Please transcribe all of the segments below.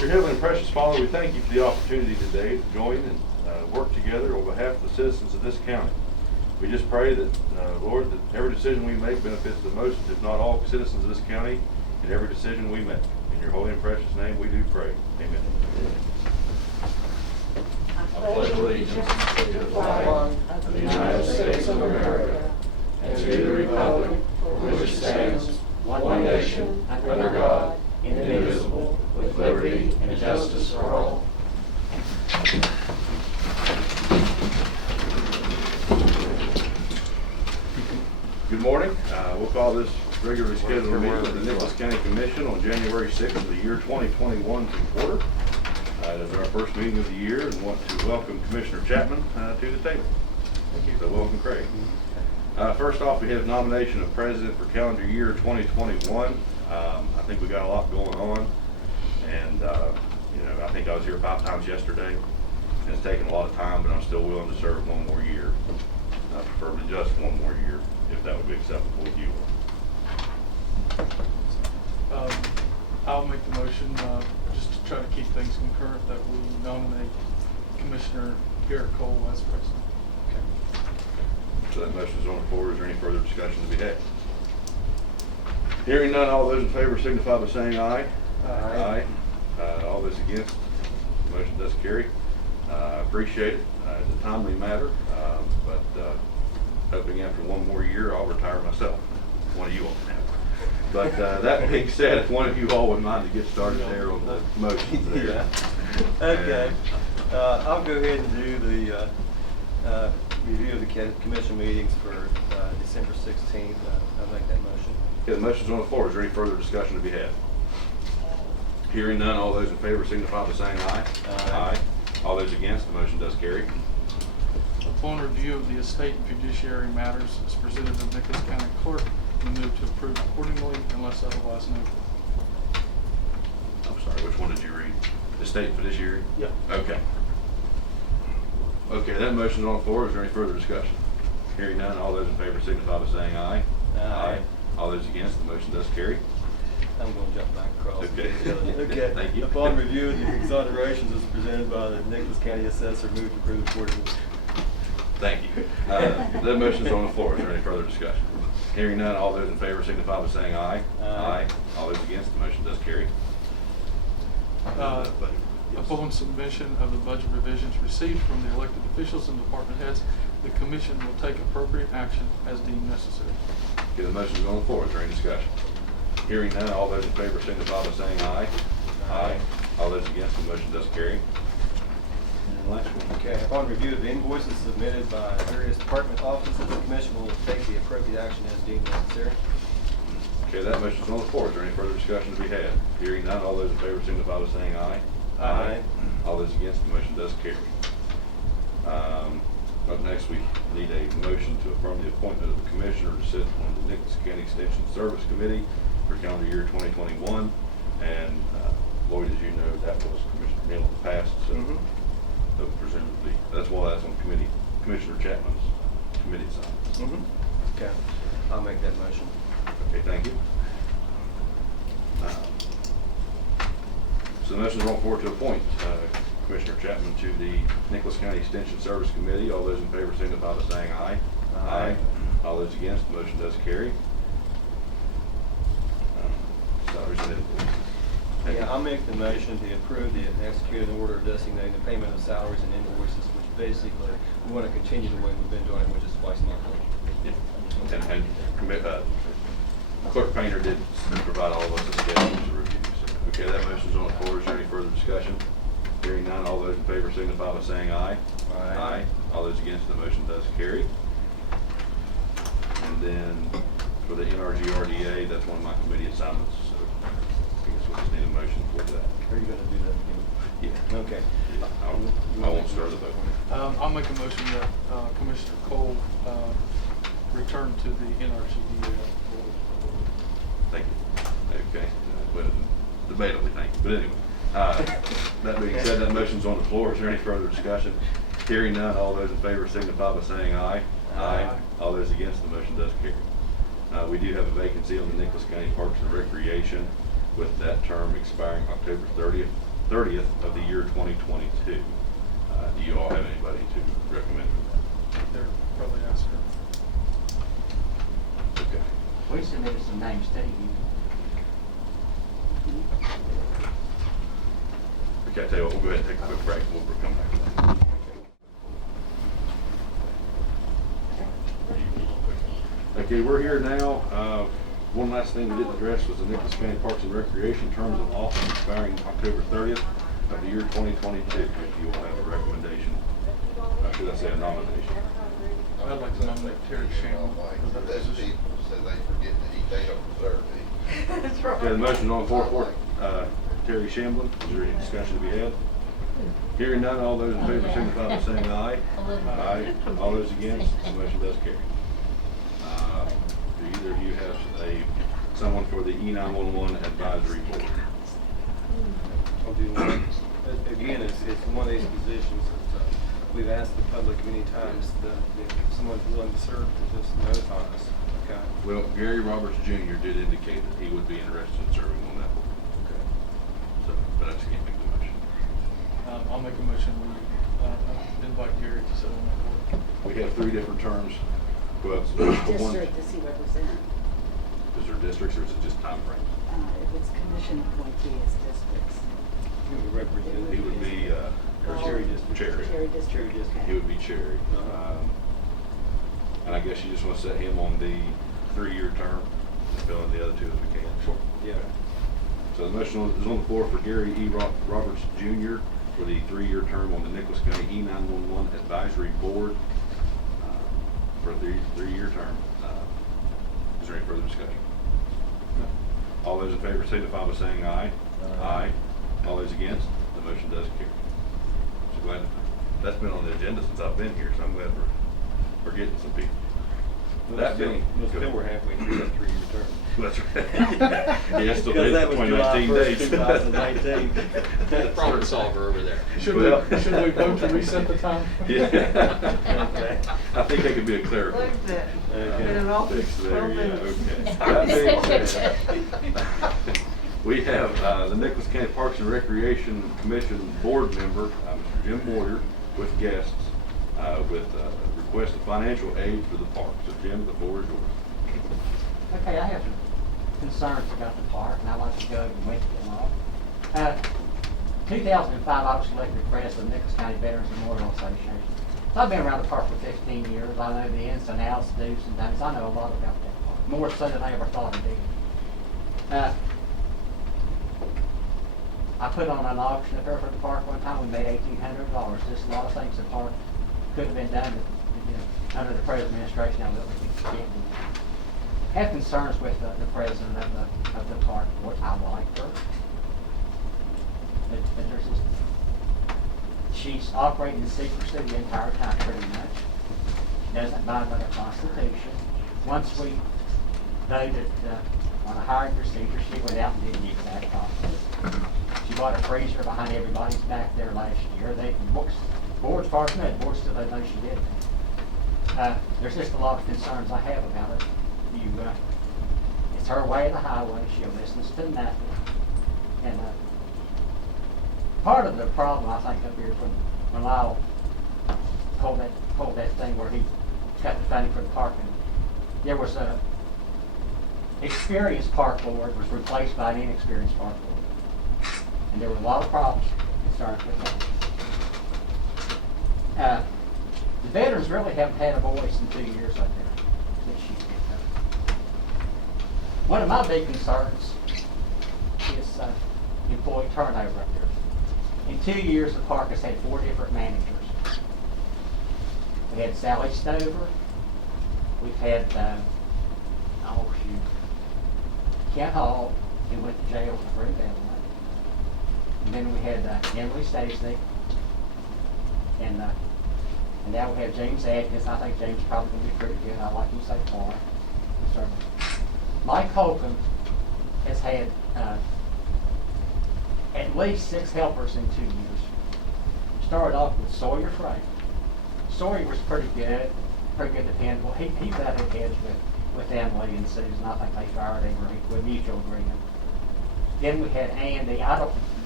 Dear Heavenly and precious Father, we thank you for the opportunity today to join and work together on behalf of the citizens of this county. We just pray that, Lord, that every decision we make benefits the most, if not all, citizens of this county in every decision we make. In your holy and precious name we do pray. Amen. I pledge allegiance to the flag of the United States of America and to the republic for which it stands, one nation, under God, indivisible, with liberty and justice for all. Good morning. We'll call this regularly scheduled meeting of the Nicholas County Commission on January 6th of the year 2021 to order. It is our first meeting of the year and want to welcome Commissioner Chapman to the table. Thank you. So welcome, Craig. First off, we have nomination of president for calendar year 2021. I think we got a lot going on, and I think I was here 5 times yesterday, and it's taken a lot of time, but I'm still willing to serve one more year, preferably just one more year, if that would be acceptable with you. I'll make the motion, just to try to keep things concurrent, that we nominate Commissioner Garrett Cole as president. So that motion is on the floor. Is there any further discussion to be had? Hearing none, all those in favor signify by saying aye. Aye. All those against, the motion does carry. Appreciate it. It's a timely matter, but hoping after one more year I'll retire myself. One of you all can have. But that being said, if one of you all would mind to get started there on the motion there. Yeah. Okay. I'll go ahead and do the review of the commission meetings for December 16th. I'll make that motion. Okay, the motion's on the floor. Is there any further discussion to be had? Hearing none, all those in favor signify by saying aye. Aye. All those against, the motion does carry. Upon review of the estate and fiduciary matters as presented to the Nicholas County Clerk, we move to approve accordingly unless otherwise noted. I'm sorry, which one did you read? The state fiduciary? Yeah. Okay. Okay, that motion's on the floor. Is there any further discussion? Hearing none, all those in favor signify by saying aye. Aye. All those against, the motion does carry. I'm going to jump back across. Okay. Okay. Thank you. Upon review of the exonerations as presented by the Nicholas County Assessor, move to approve accordingly. Thank you. That motion's on the floor. Is there any further discussion? Hearing none, all those in favor signify by saying aye. Aye. All those against, the motion does carry. Upon submission of the budget revisions received from the elected officials and department heads, the commission will take appropriate action as deemed necessary. Okay, the motion's on the floor. Is there any discussion? Hearing none, all those in favor signify by saying aye. Aye. All those against, the motion does carry. And last one. Okay. Upon review of the invoices submitted by various department offices, the commission will take the appropriate action as deemed necessary. Okay, that motion's on the floor. Is there any further discussion to be had? Hearing none, all those in favor signify by saying aye. Aye. All those against, the motion does carry. Up next, we need a motion to affirm the appointment of a commissioner to sit on the Nicholas County Extension Service Committee for calendar year 2021. And Lloyd, as you know, that was Commissioner Neal in the past, so so presumably that's why that's on Commissioner Chapman's committee side. Okay. I'll make that motion. Okay, thank you. So the motion is on the floor to appoint Commissioner Chapman to the Nicholas County Extension Service Committee. All those in favor signify by saying aye. Aye. All those against, the motion does carry. Salaries and invoices. Yeah, I'll make the motion to approve the executed order designating the payment of salaries and invoices, which basically we want to continue the way we've been doing it, which is twice monthly. Yeah. And Clerk Painter did provide all of us a schedule to review. So, okay, that motion's on the floor. Is there any further discussion? Hearing none, all those in favor signify by saying aye. Aye. All those against, the motion does carry. And then for the NRGRDA, that's one of my committee assignments, so I guess we'll just need a motion for that. Are you going to do that again? Yeah. Okay. I won't stir the vote. I'll make a motion that Commissioner Cole return to the NRGDA board. Thank you. Okay. Well, debatably, thank you. But anyway, that being said, that motion's on the floor. Is there any further discussion? Hearing none, all those in favor signify by saying aye. Aye. All those against, the motion does carry. We do have a vacancy on the Nicholas County Parks and Recreation with that term expiring October 30th, 30th of the year 2022. Do you all have anybody to recommend for They're probably asking. that? Okay. We submitted some names to you. Okay, I tell you what, we'll go ahead and take a quick break. We'll come back to that. Okay, we're here now. One last thing we didn't address was the Nicholas County Parks and Recreation terms of office expiring October 30th of the year 2022. If you will have a recommendation, should I say a nomination? I'd like to nominate Terry Shannon for that Those position. people say they forget to eat, they don't deserve to eat. That's right. Okay, the motion's on the floor for Terry Shamblin. Is there any discussion to be had? Hearing none, all those in favor signify by saying aye. Aye. All those against, the motion does carry. Do either of you have someone for the E911 advisory board? I'll do one. Again, it's one of these positions that we've asked the public many times that if someone's willing to serve, to just notify us. Okay. Well, Gary Roberts Jr. did indicate that he would be interested in serving on that board. Okay. So, but I just can't make the motion. I'll make a motion, we invite Gary to sit on that board. We have 3 different terms. Well, Which one, district does he represent? is there districts or is it just time frames? If it's commission appointee, it's districts. Who would represent? He would be Cherry District. Cherry. Cherry district. Cherry District. He would be Cherry. And I guess you just want to set him on the 3-year term, and fill in the other 2 as we can. Sure. Yeah. So the motion is on the floor for Gary E. Roberts Jr. for the 3-year term on the Nicholas County E911 Advisory Board for a 3-year term. Is there any further discussion? No. All those in favor signify by saying aye. Aye. All those against, the motion does carry. So glad that's been on the agenda since I've been here, so I'm glad we're getting some people. That being, Still we're halfway through that 3-year term. That's right. Yeah, still Because that did was July 2019 1st, dates. 2019. The problem solver over there. Should Well- we vote to reset the time? Yeah. Okay. I think that could be a clerical. Looked at, Okay. been in office Fix 12 there, yeah, minutes. okay. That being said, we have the Nicholas County Parks and Recreation Commission Board member, Mr. Jim Boyer, with guests, with request of financial aid for the park. So Jim, the floor is yours. Okay, I have some concerns about the park, and I'd like to go and make them all. 2005, I was elected president of the Nicholas County Veterans Memorial Association. So I've been around the park for 15 years. I know the ins and outs, do's and don'ts. I know a lot about that park, more so than I ever thought I did. I put on an auction up there for the park one time. We made $1,800. Just a lot of things the park could have been done, under the present administration. Now, we can't do that. I have concerns with the president of the park board. I like her. But there's just, she's operating in secrecy the entire time pretty much. She doesn't abide by the Constitution. Once we voted on a hiring procedure, she went out and did the exact opposite. She bought a freezer behind everybody's back there last year. Board's far from that. Board still doesn't know she did it. There's just a lot of concerns I have about it. It's her way of the highway. She listens to nothing. And part of the problem, I think, up here is when Lyle pulled that thing where he cut the funding for the parking. There was a experienced park board was replaced by an inexperienced park board. And there were a lot of problems concerns with that. The veterans really haven't had a voice in 2 years up there since she's been there. One of my big concerns is employee turnover up there. In 2 years, the park has had 4 different managers. We had Sally Stover. We've had, Kent Hall, who went to jail for embezzlement. And then we had Emily Stasny. And now we have James Atkins. I think James is probably going to be pretty good. I like him so far. Mike Holcomb has had at least 6 helpers in 2 years. Started off with Sawyer Frey. Sawyer was pretty good dependable. He butted heads with Emily and Susan. I think they fired him with mutual agreement. Then we had Andy.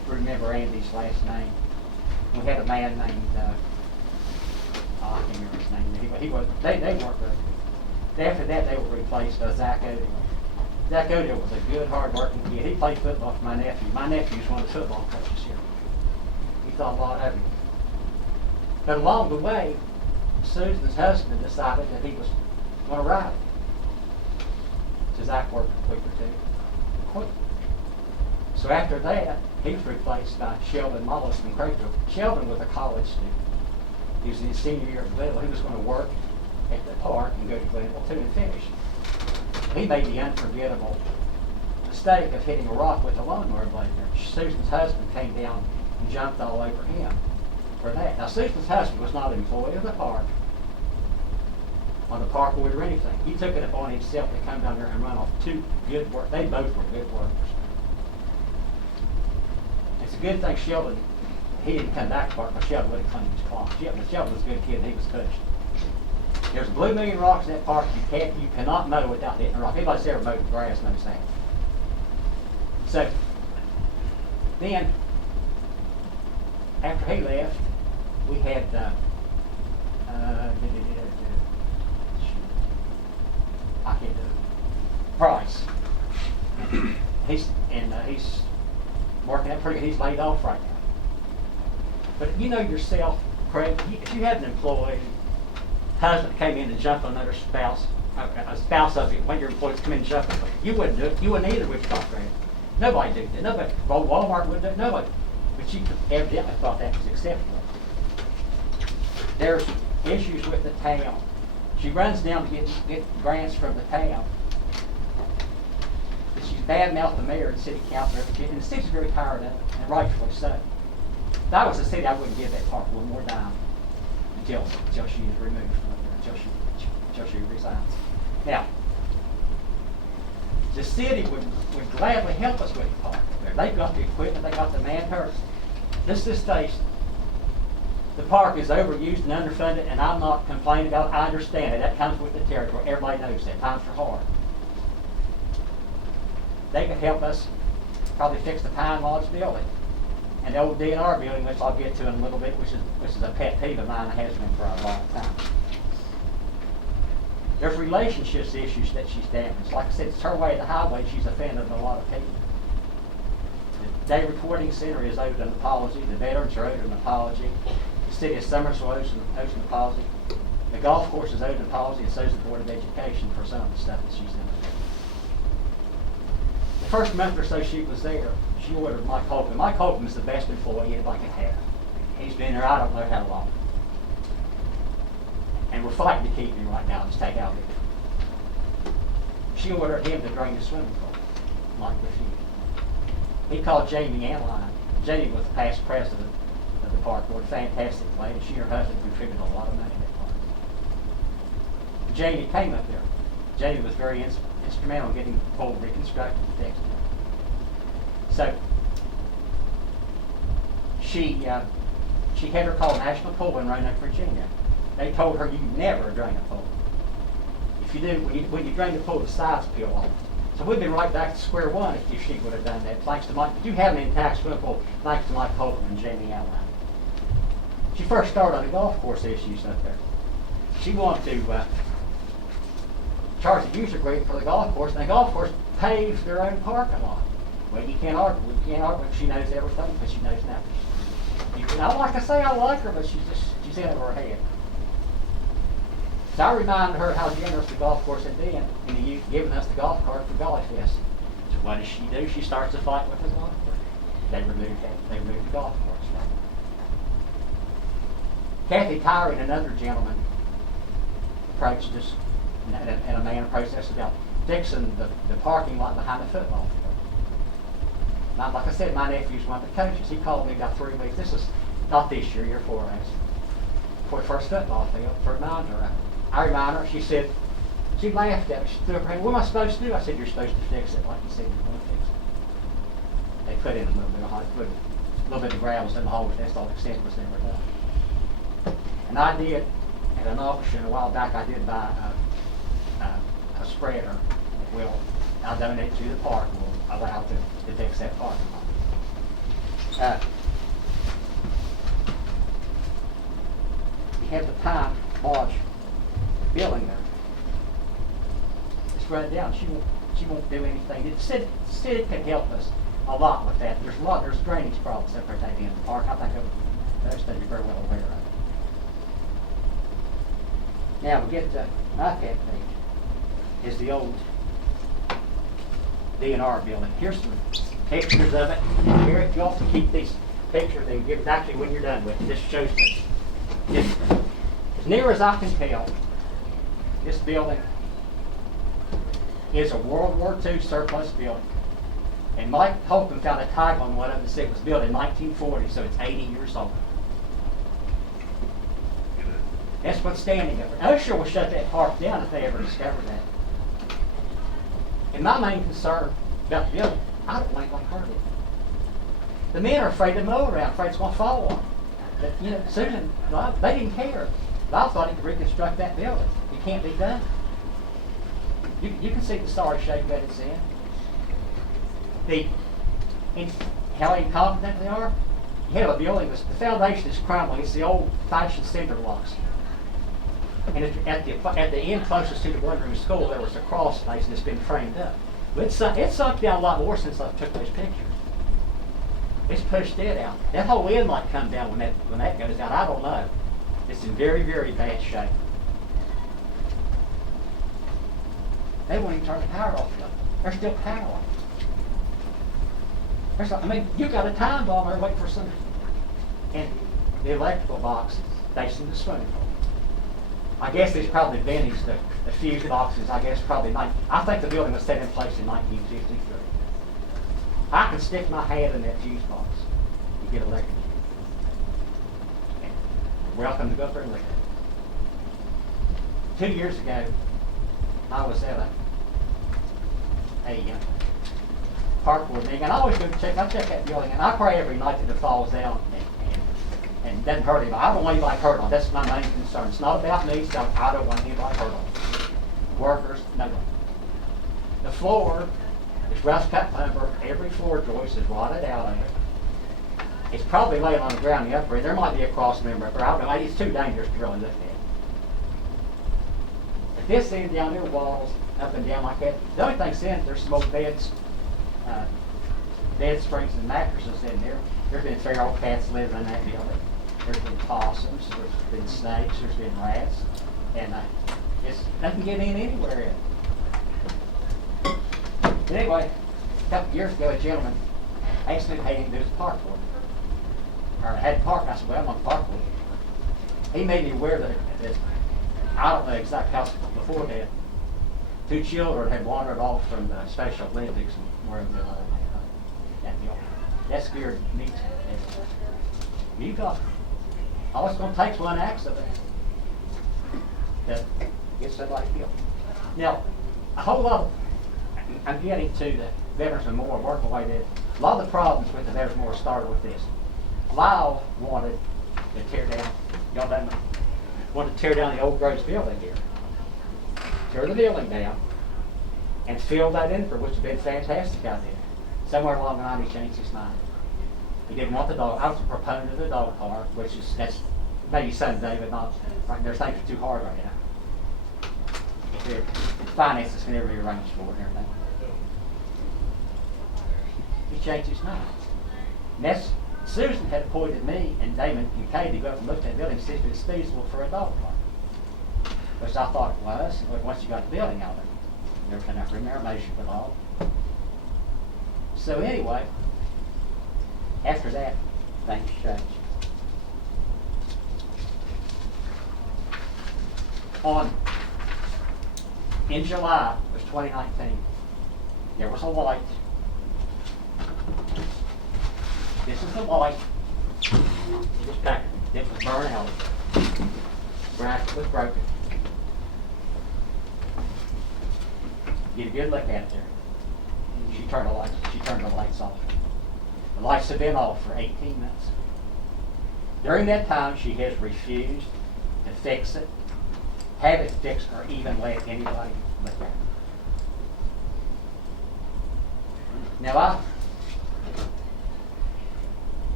remember Andy's last name. We had a man named, I can't remember his name. They weren't very good. After that, they were replaced by Zach Odell. Zach Odell was a good, hard-working kid. He played football for my nephew. My nephew's one of the football coaches here. He thought a lot of him. But along the way, Susan's husband decided that he was going to ride it. So Zach worked a week or two. Quit. So after that, he was replaced by Sheldon Mollis from Craigville. Sheldon was a college student. He was in his senior year at Glenville. He was going to work at the park and go to Glenville too and finish. He made the unforgettable mistake of hitting a rock with a lawnmower blade there. Susan's husband came down and jumped all over him for that. Now, Susan's husband was not an employee of the park, on the park board or anything. He took it upon himself to come down there and run off two good workers. They both were good workers. It's a good thing Sheldon, he didn't come back to park, but Sheldon would have cleaned his cloth. Sheldon was a good kid and he was pushed. There's blue million rocks in that park you cannot mow without hitting a rock. Anybody that's ever mowed the grass knows that. So then, after he left, we had I can't do it. Price. He's working out pretty good. He's laid off right now. But you know yourself, Craig, if you had an employee, husband came in and jumped on another spouse, a spouse of it, one of your employees come in and jump on it, you wouldn't do it. You wouldn't either with your Craig. Nobody did that. Nobody. Walmart wouldn't do it. Nobody. But you evidently thought that was acceptable. There's issues with the town. She runs down to get grants from the town. But she's bad-mouthed the mayor and city council, and the city's very tired of it, and rightfully so. If I was the city, I wouldn't give that park one more dime until she is removed from it, until she resigns. Now, the city would gladly help us with the park. They've got the equipment, they got the manpower. This is station. The park is overused and underfunded, and I'm not complaining about it. I understand it. That comes with the territory. Everybody knows that. Times are hard. They could help us probably fix the Pine Lodge building and the old DNR building, which I'll get to in a little bit, which is a pet peeve of mine and has been for a long time. There's relationships issues that she's damaged. Like I said, it's her way to the highway. She's offended a lot of people. The Day Recording Center is owed an apology. The veterans are owed an apology. The city of Summersville owes an apology. The golf course is owed an apology, and so is the Board of Education for some of the stuff that she's done. The first month or so she was there, she ordered Mike Holcomb. Mike Holcomb is the best employee anybody could have. He's been there, I don't know how long. And we're fighting to keep him right now, just take out of it. She ordered him to drain the swimming pool, Mike refused. He called Jamie Anline. Jamie was the past president of the park board, fantastic lady. She and her husband contributed a lot of money to that park. Jamie came up there. Jamie was very instrumental in getting the pool reconstructed and fixed. So she had her call National Pool in Roanoke, Virginia. They told her you never drain a pool. If you do, when you drain the pool, the sides peel off. So we've been right back to square one if she would have done that. Thanks to Mike. But you have an intact swimming pool, thanks to Mike Holcomb and Jamie Allen. She first started on the golf course issues up there. She wanted to charge the user rate for the golf course, and the golf course paves their own parking lot. Well, you can't argue. You can't argue. She knows everything because she knows nothing. Now, like I say, I like her, but she's in over her head. So I reminded her how generous the golf course had been in giving us the golf cart for Golly Fest. So what does she do? She starts a fight with the golf cart. They removed the golf course. Kathy Tyre and another gentleman approached us, and a man approached us about fixing the parking lot behind the football field. Now, like I said, my nephew's one of the coaches. He called me about 3 weeks. This is not this year for us. For the first football field, for a reminder. I reminded her, she laughed at me. She threw up her hand. What am I supposed to do? I said, you're supposed to fix it like you said you're going to fix it. They put in a little bit of hot, put a little bit of gravels in the hole, but that's all the extent was never done. And I did, at an auction a while back, I did buy a spreader that I'll donate to the park and will allow to fix that parking lot. You have the time barge building there. It's run down. She won't do anything. The city can help us a lot with that. There's drainage problems up there at the end of the park. I think those things are very well aware of. Now we get to my cat page is the old DNR building. Here's some pictures of it. Here, you also keep these pictures and give it back to you when you're done with it. This shows me. As near as I can tell, this building is a World War II surplus building. And Mike Holcomb found a tag on one of them that said it was built in 1940, so it's 80 years old. That's what's standing over. Now, they sure will shut that park down if they ever discover that. And my main concern about the building, I don't want anybody hurt it. The men are afraid to mow around, afraid it's going to fall on them. But, you know, Susan, they didn't care. I thought he could reconstruct that building. It can't be done. You can see the sorry shape that it's in. How incompetent they are. You have a building, the foundation is crumbling. It's the old-fashioned cinder blocks. And at the end closest to the one-room school, there was a crawl space that's been framed up. But it sunk down a lot more since I took those pictures. It's pushed it out. That whole end might come down when that goes out. I don't know. It's in very, very bad shape. They won't even turn the power off. There's still power on. You got a time bomb there waiting for some. And the electrical box facing the swimming pool. I guess these probably vintage, the fuse boxes, I think the building was set in place in 1953. I can stick my hand in that fuse box and get electrocuted. Welcome to go up there and look at it. 2 years ago, I was at a park board meeting, and I always go check that building, and I pray every night that it falls down and doesn't hurt anybody. I don't want anybody hurt on it. That's my main concern. It's not about me, so I don't want anybody hurt on it. Workers, no one. The floor is rust cut lumber. Every floor joist is rotted out of it. It's probably laying on the ground the upper end. There might be a cross member up there. I don't know. It's too dangerous to really look at. At this end down there, walls up and down like that. The only thing's in, there's some old beds, bed springs and mattresses in there. There's been feral cats living in that building. There's been possums, there's been snakes, there's been rats, and they can get in anywhere. But anyway, a couple of years ago, a gentleman asked me to pay him to do his park for me. Or I had to park, and I said, well, I'm on the park for you. He made me aware that I don't know exactly how before that, 2 children had wandered off from the Special Olympics and were in that building. That scared me. You got all it's going to take is one accident to get somebody killed. Now, a whole lot of, I'm getting to the Veterans Memorial, work away there. A lot of the problems with the Veterans Memorial started with this. Lyle wanted to tear down, y'all don't know, wanted to tear down the old Groves building here. Tear the building down and fill that in for which would have been fantastic out there. Somewhere along the line he changed his mind. He didn't want the dog. I was a proponent of the dog park, that's maybe someday, but not right. There's things are too hard right now. The finances can never be arranged for it and everything. He changed his mind. And Susan had appointed me and Damon and Kay to go up and look at that building and see if it's feasible for a dog park. Which I thought it was. But once you got the building out there, never can have remuneration for all. So anyway, after that, things changed. In July of 2019, there was a light. This is the light. It was back. It was burned out. Bracket was broken. Get a good look at it there. She turned the lights off. The lights have been off for 18 months. During that time, she has refused to fix it, have it fixed, or even let anybody look at it.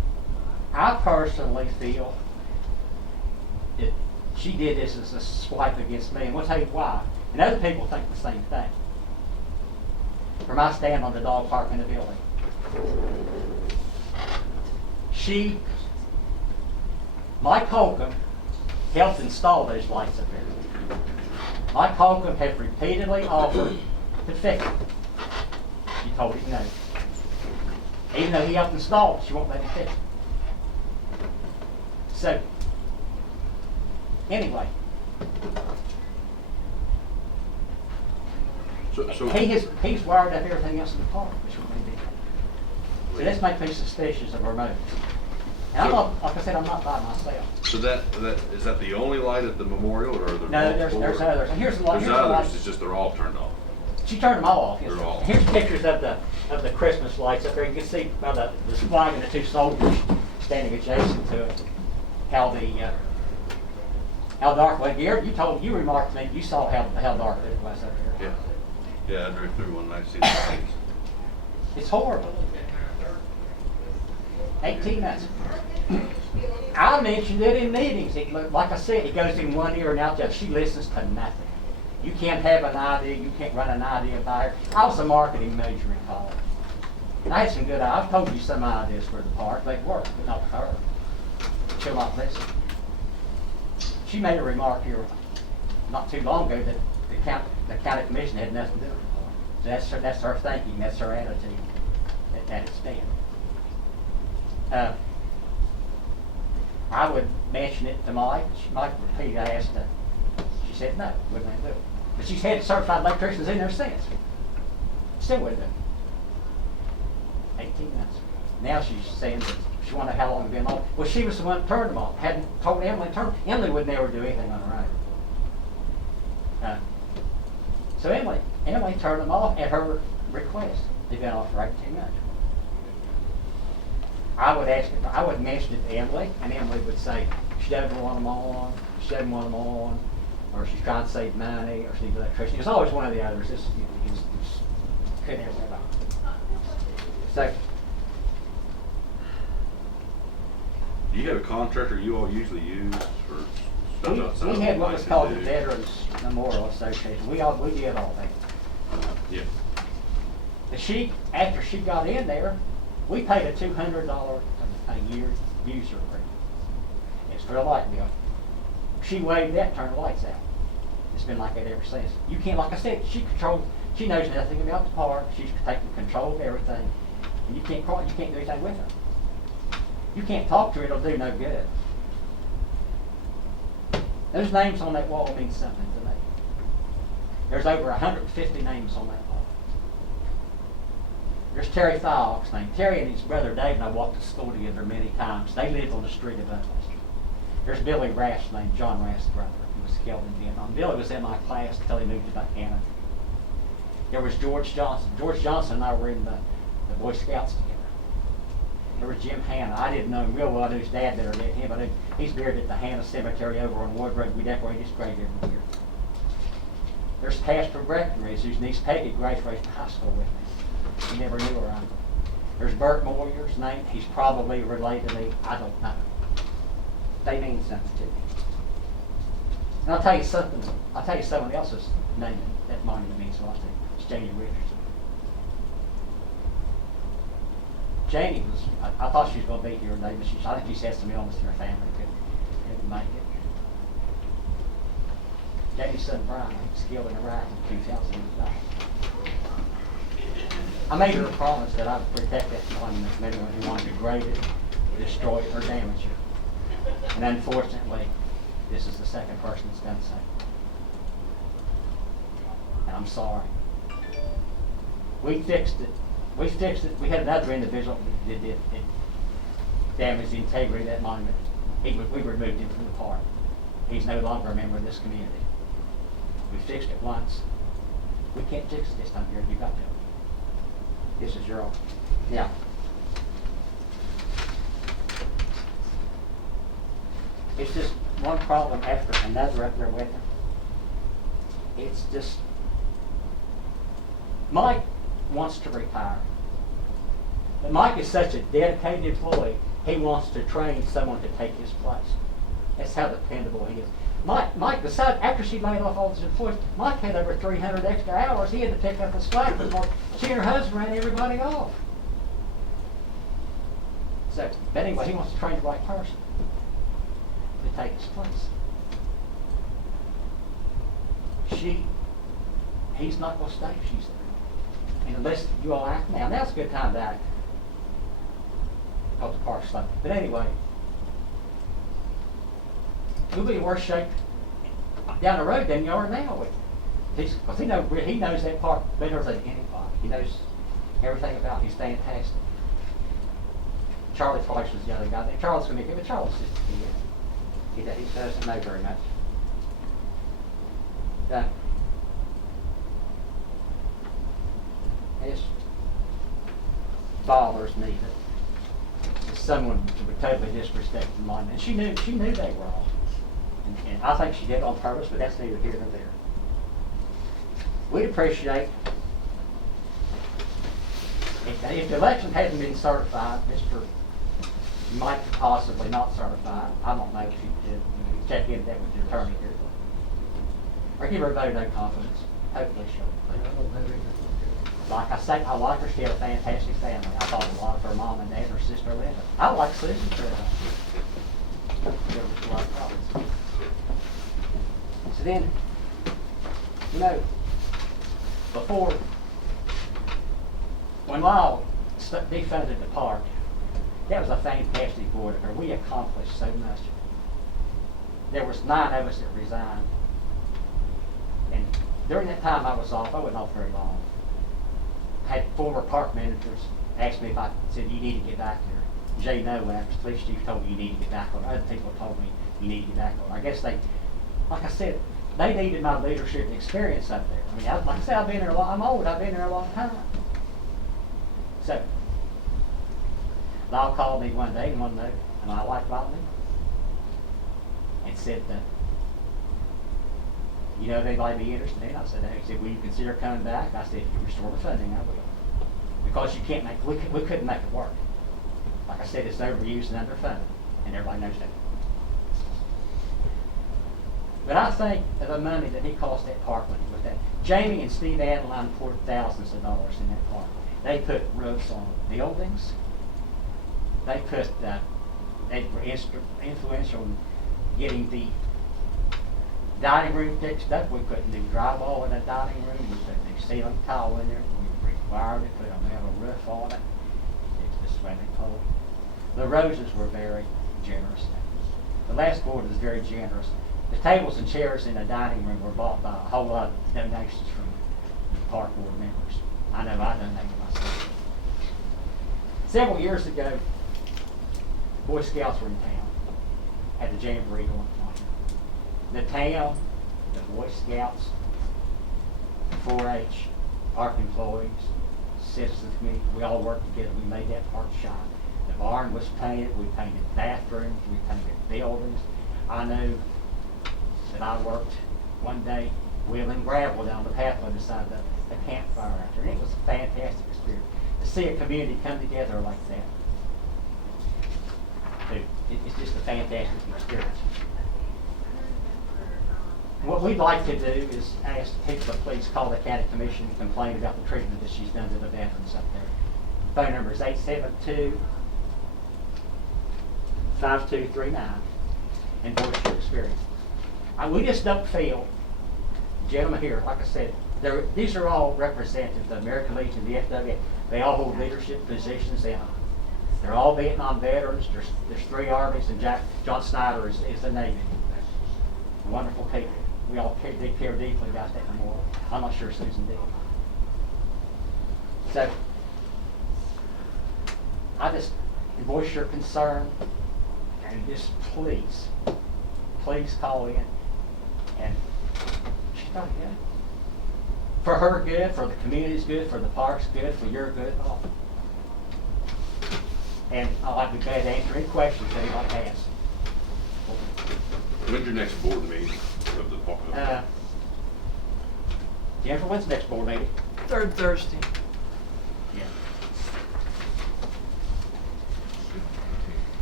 personally feel that she did this as a swipe against me, and we'll tell you why. And other people think the same thing. From I stand on the dog park in the building. Mike Holcomb helped install those lights up there. Mike Holcomb has repeatedly offered to fix it. She told him no. Even though he helped install it, she won't let him fix it. So, anyway, So he's wired up everything else in the park, which would be different. So this makes me suspicious of our motives. And I'm not, like I said, I'm not by myself. So that is that the only light at the memorial, or are there No, there's multiple? others. And here's the light. There's others. It's just they're all turned off. She turned them all off. Yes, They're sir. all- Here's pictures of the Christmas lights up there. You can see by the flag and the two soldiers standing adjacent to it. How dark it was. You remarked to me, you saw how dark it was up there. Yeah, I drove through one night to see the lights. It's horrible. 18 months. I mentioned it in meetings. Like I said, it goes in one ear and out the other. She listens to nothing. You can't have an idea. You can't run an idea by her. I was a marketing major in college. I had some good ideas. I've told you some ideas for the park. They worked, but not for her. She'll not listen. She made a remark here not too long ago that the county commission had nothing to do with it. So that's her thinking. That's her attitude at its stand. I would mention it to Mike. Mike repeated. I asked her. She said no, wouldn't let do it. But she's had certified electricians in there since. Still wouldn't do it. 18 months. Now she's saying that she wanted to know how long it's been on. Well, she was the one that turned them off. Hadn't told Emily to turn. Emily would never do anything on her own. So Emily turned them off at her request. They've been off for 18 months. I would mention it to Emily, and Emily would say she doesn't want them on, or she's trying to save money, or she's electricity. It's always one of the others. This couldn't ever win out. So, Do you have a contractor you all usually use for stuff outside? we had of what was lights called and the do? Veterans Memorial Association. We did all that. Yeah. But after she got in there, we paid a $200 a year user fee. It's for a light bill. She waived that, turned the lights out. It's been like that ever since. You can't, like I said, she knows nothing about the park. She's taking control of everything. And you can't do anything with her. You can't talk to her, it'll do no good. Those names on that wall mean something to me. There's over 150 names on that wall. There's Terry Fox's name. Terry and his brother Dave and I walked to school together many times. They lived on the street above us. There's Billy Rath's name, John Rath's brother, who was killed in Vietnam. Billy was in my class until he moved to Canada. There was George Johnson. George Johnson and I were in the Boy Scouts together. There was Jim Hanna. I didn't know him real well. I knew his dad better than him. I knew he's buried at the Hanna Cemetery over on Ward Road. We decorate his grave every year. There's Pastor Breckenridge, whose niece Peggy graduated from high school with me. He never knew her. There's Bert Moyer's name. He's probably related to me. I don't know. They mean something to me. And I'll tell you something. I'll tell you someone else's name that monument means a lot to me. It's Janie Richardson. Janie I thought she was going to be here today, but I think she's had some illness in her family. Couldn't make it. Janie's son Brian, he was killed in Iraq in 2005. I made her a promise that I would protect that monument from anyone who wanted to degrade it, destroy it, or damage it. And unfortunately, this is the second person that's done so. And I'm sorry. We fixed it. We had another individual that did damage the integrity of that monument. We removed him from the park. He's no longer a member of this community. We fixed it once. We can't fix it this time here. You got to. This is your own. Now, it's just one problem after another up there with him. It's just, Mike wants to retire. But Mike is such a dedicated employee. he wants to train someone to take his place. That's how dependable he is. Mike, besides, after she laid off all his employees, Mike had over 300 extra hours. He had to pick up the slack because she and her husband ran everybody off. So, but anyway, he wants to train the right person to take his place. He's not going to stay if she's there. And unless you all act now, now's a good time to act. Because the park's slow. But anyway, we'll be in worse shape down the road than you are now. Because he knows that park better than anybody. He knows everything about it. He's fantastic. Charlie Fleisch was the other guy. Charlie's going to be here, but Charlie's just a kid. He doesn't know very much. It bothers me that someone would totally disrespect the monument. And she knew they were wrong. And I think she did it on purpose, but that's neither here nor there. We'd appreciate if the election hadn't been certified, Mr. Mike could possibly not certify. I don't know if you did. You check into that with your attorney here. Or give her a vote of no confidence. Hopefully she'll. Like I say, I like her. She had a fantastic family. I thought a lot of her mom and dad and her sister Linda. I like Susan too. There was a lot of problems. So then, before, when Lyle defunded the park, that was a fantastic board of her. We accomplished so much. There was 9 of us that resigned. And during that time I was off, I wasn't off very long. I had former park managers ask me if I said, you need to get back there. Jay Nowak, the police chief, told me you need to get back on. Other people told me you need to get back on. I guess they, like I said, they needed my leadership and experience up there. I mean, like I said, I've been there I'm old, I've been there a long time. So, Lyle called me one day and wanted to know, am I like Rodney? And said that, if anybody be interested in it? I said, he said, will you consider coming back? I said, if you restore the funding, I will. Because you can't we couldn't make it work. Like I said, it's overused and underfunded, and everybody knows that. But I think of the money that he cost that park when he was there. Jamie and Steve Adeline poured thousands of dollars in that park. They put roofs on buildings. They were influential in getting the dining room fixed up. We put new drywall in the dining room. We put new ceiling tile in there. We rewired it, put a metal roof on it. It's the swimming pool. The Roses were very generous. The last board was very generous. The tables and chairs in the dining room were bought by a whole lot of donations from the park board members. I know I donated myself. Several years ago, Boy Scouts were in town. Had the jamboree going on. The town, the Boy Scouts, 4-H, park employees, citizens committee, we all worked together. We made that park shine. The barn was painted. We painted bathrooms. We painted buildings. I know that I worked one day wheeling gravel down the pathway beside the campfire out there. And it was a fantastic experience to see a community come together like that. It's just a fantastic experience. What we'd like to do is ask the people to please call the county commission and complain about the treatment that she's done to the veterans up there. Phone number is 872-5239 and voice your experience. We just don't feel, gentlemen here, like I said, these are all representatives of the American Legion, the FW. They all hold leadership positions in them. They're all Vietnam veterans. There's 3 armies, and John Snyder is the Navy. Wonderful people. We all care deeply about that memorial. I'm not sure Susan did. So, I just voice your concern, and just please call in. And she's not good. For her good, for the community's good, for the park's good, for your good, all. And I'd be glad to answer any questions that anybody has. When's your next board meeting of the park? Jennifer, when's the next board meeting? 3rd Thursday. Yeah.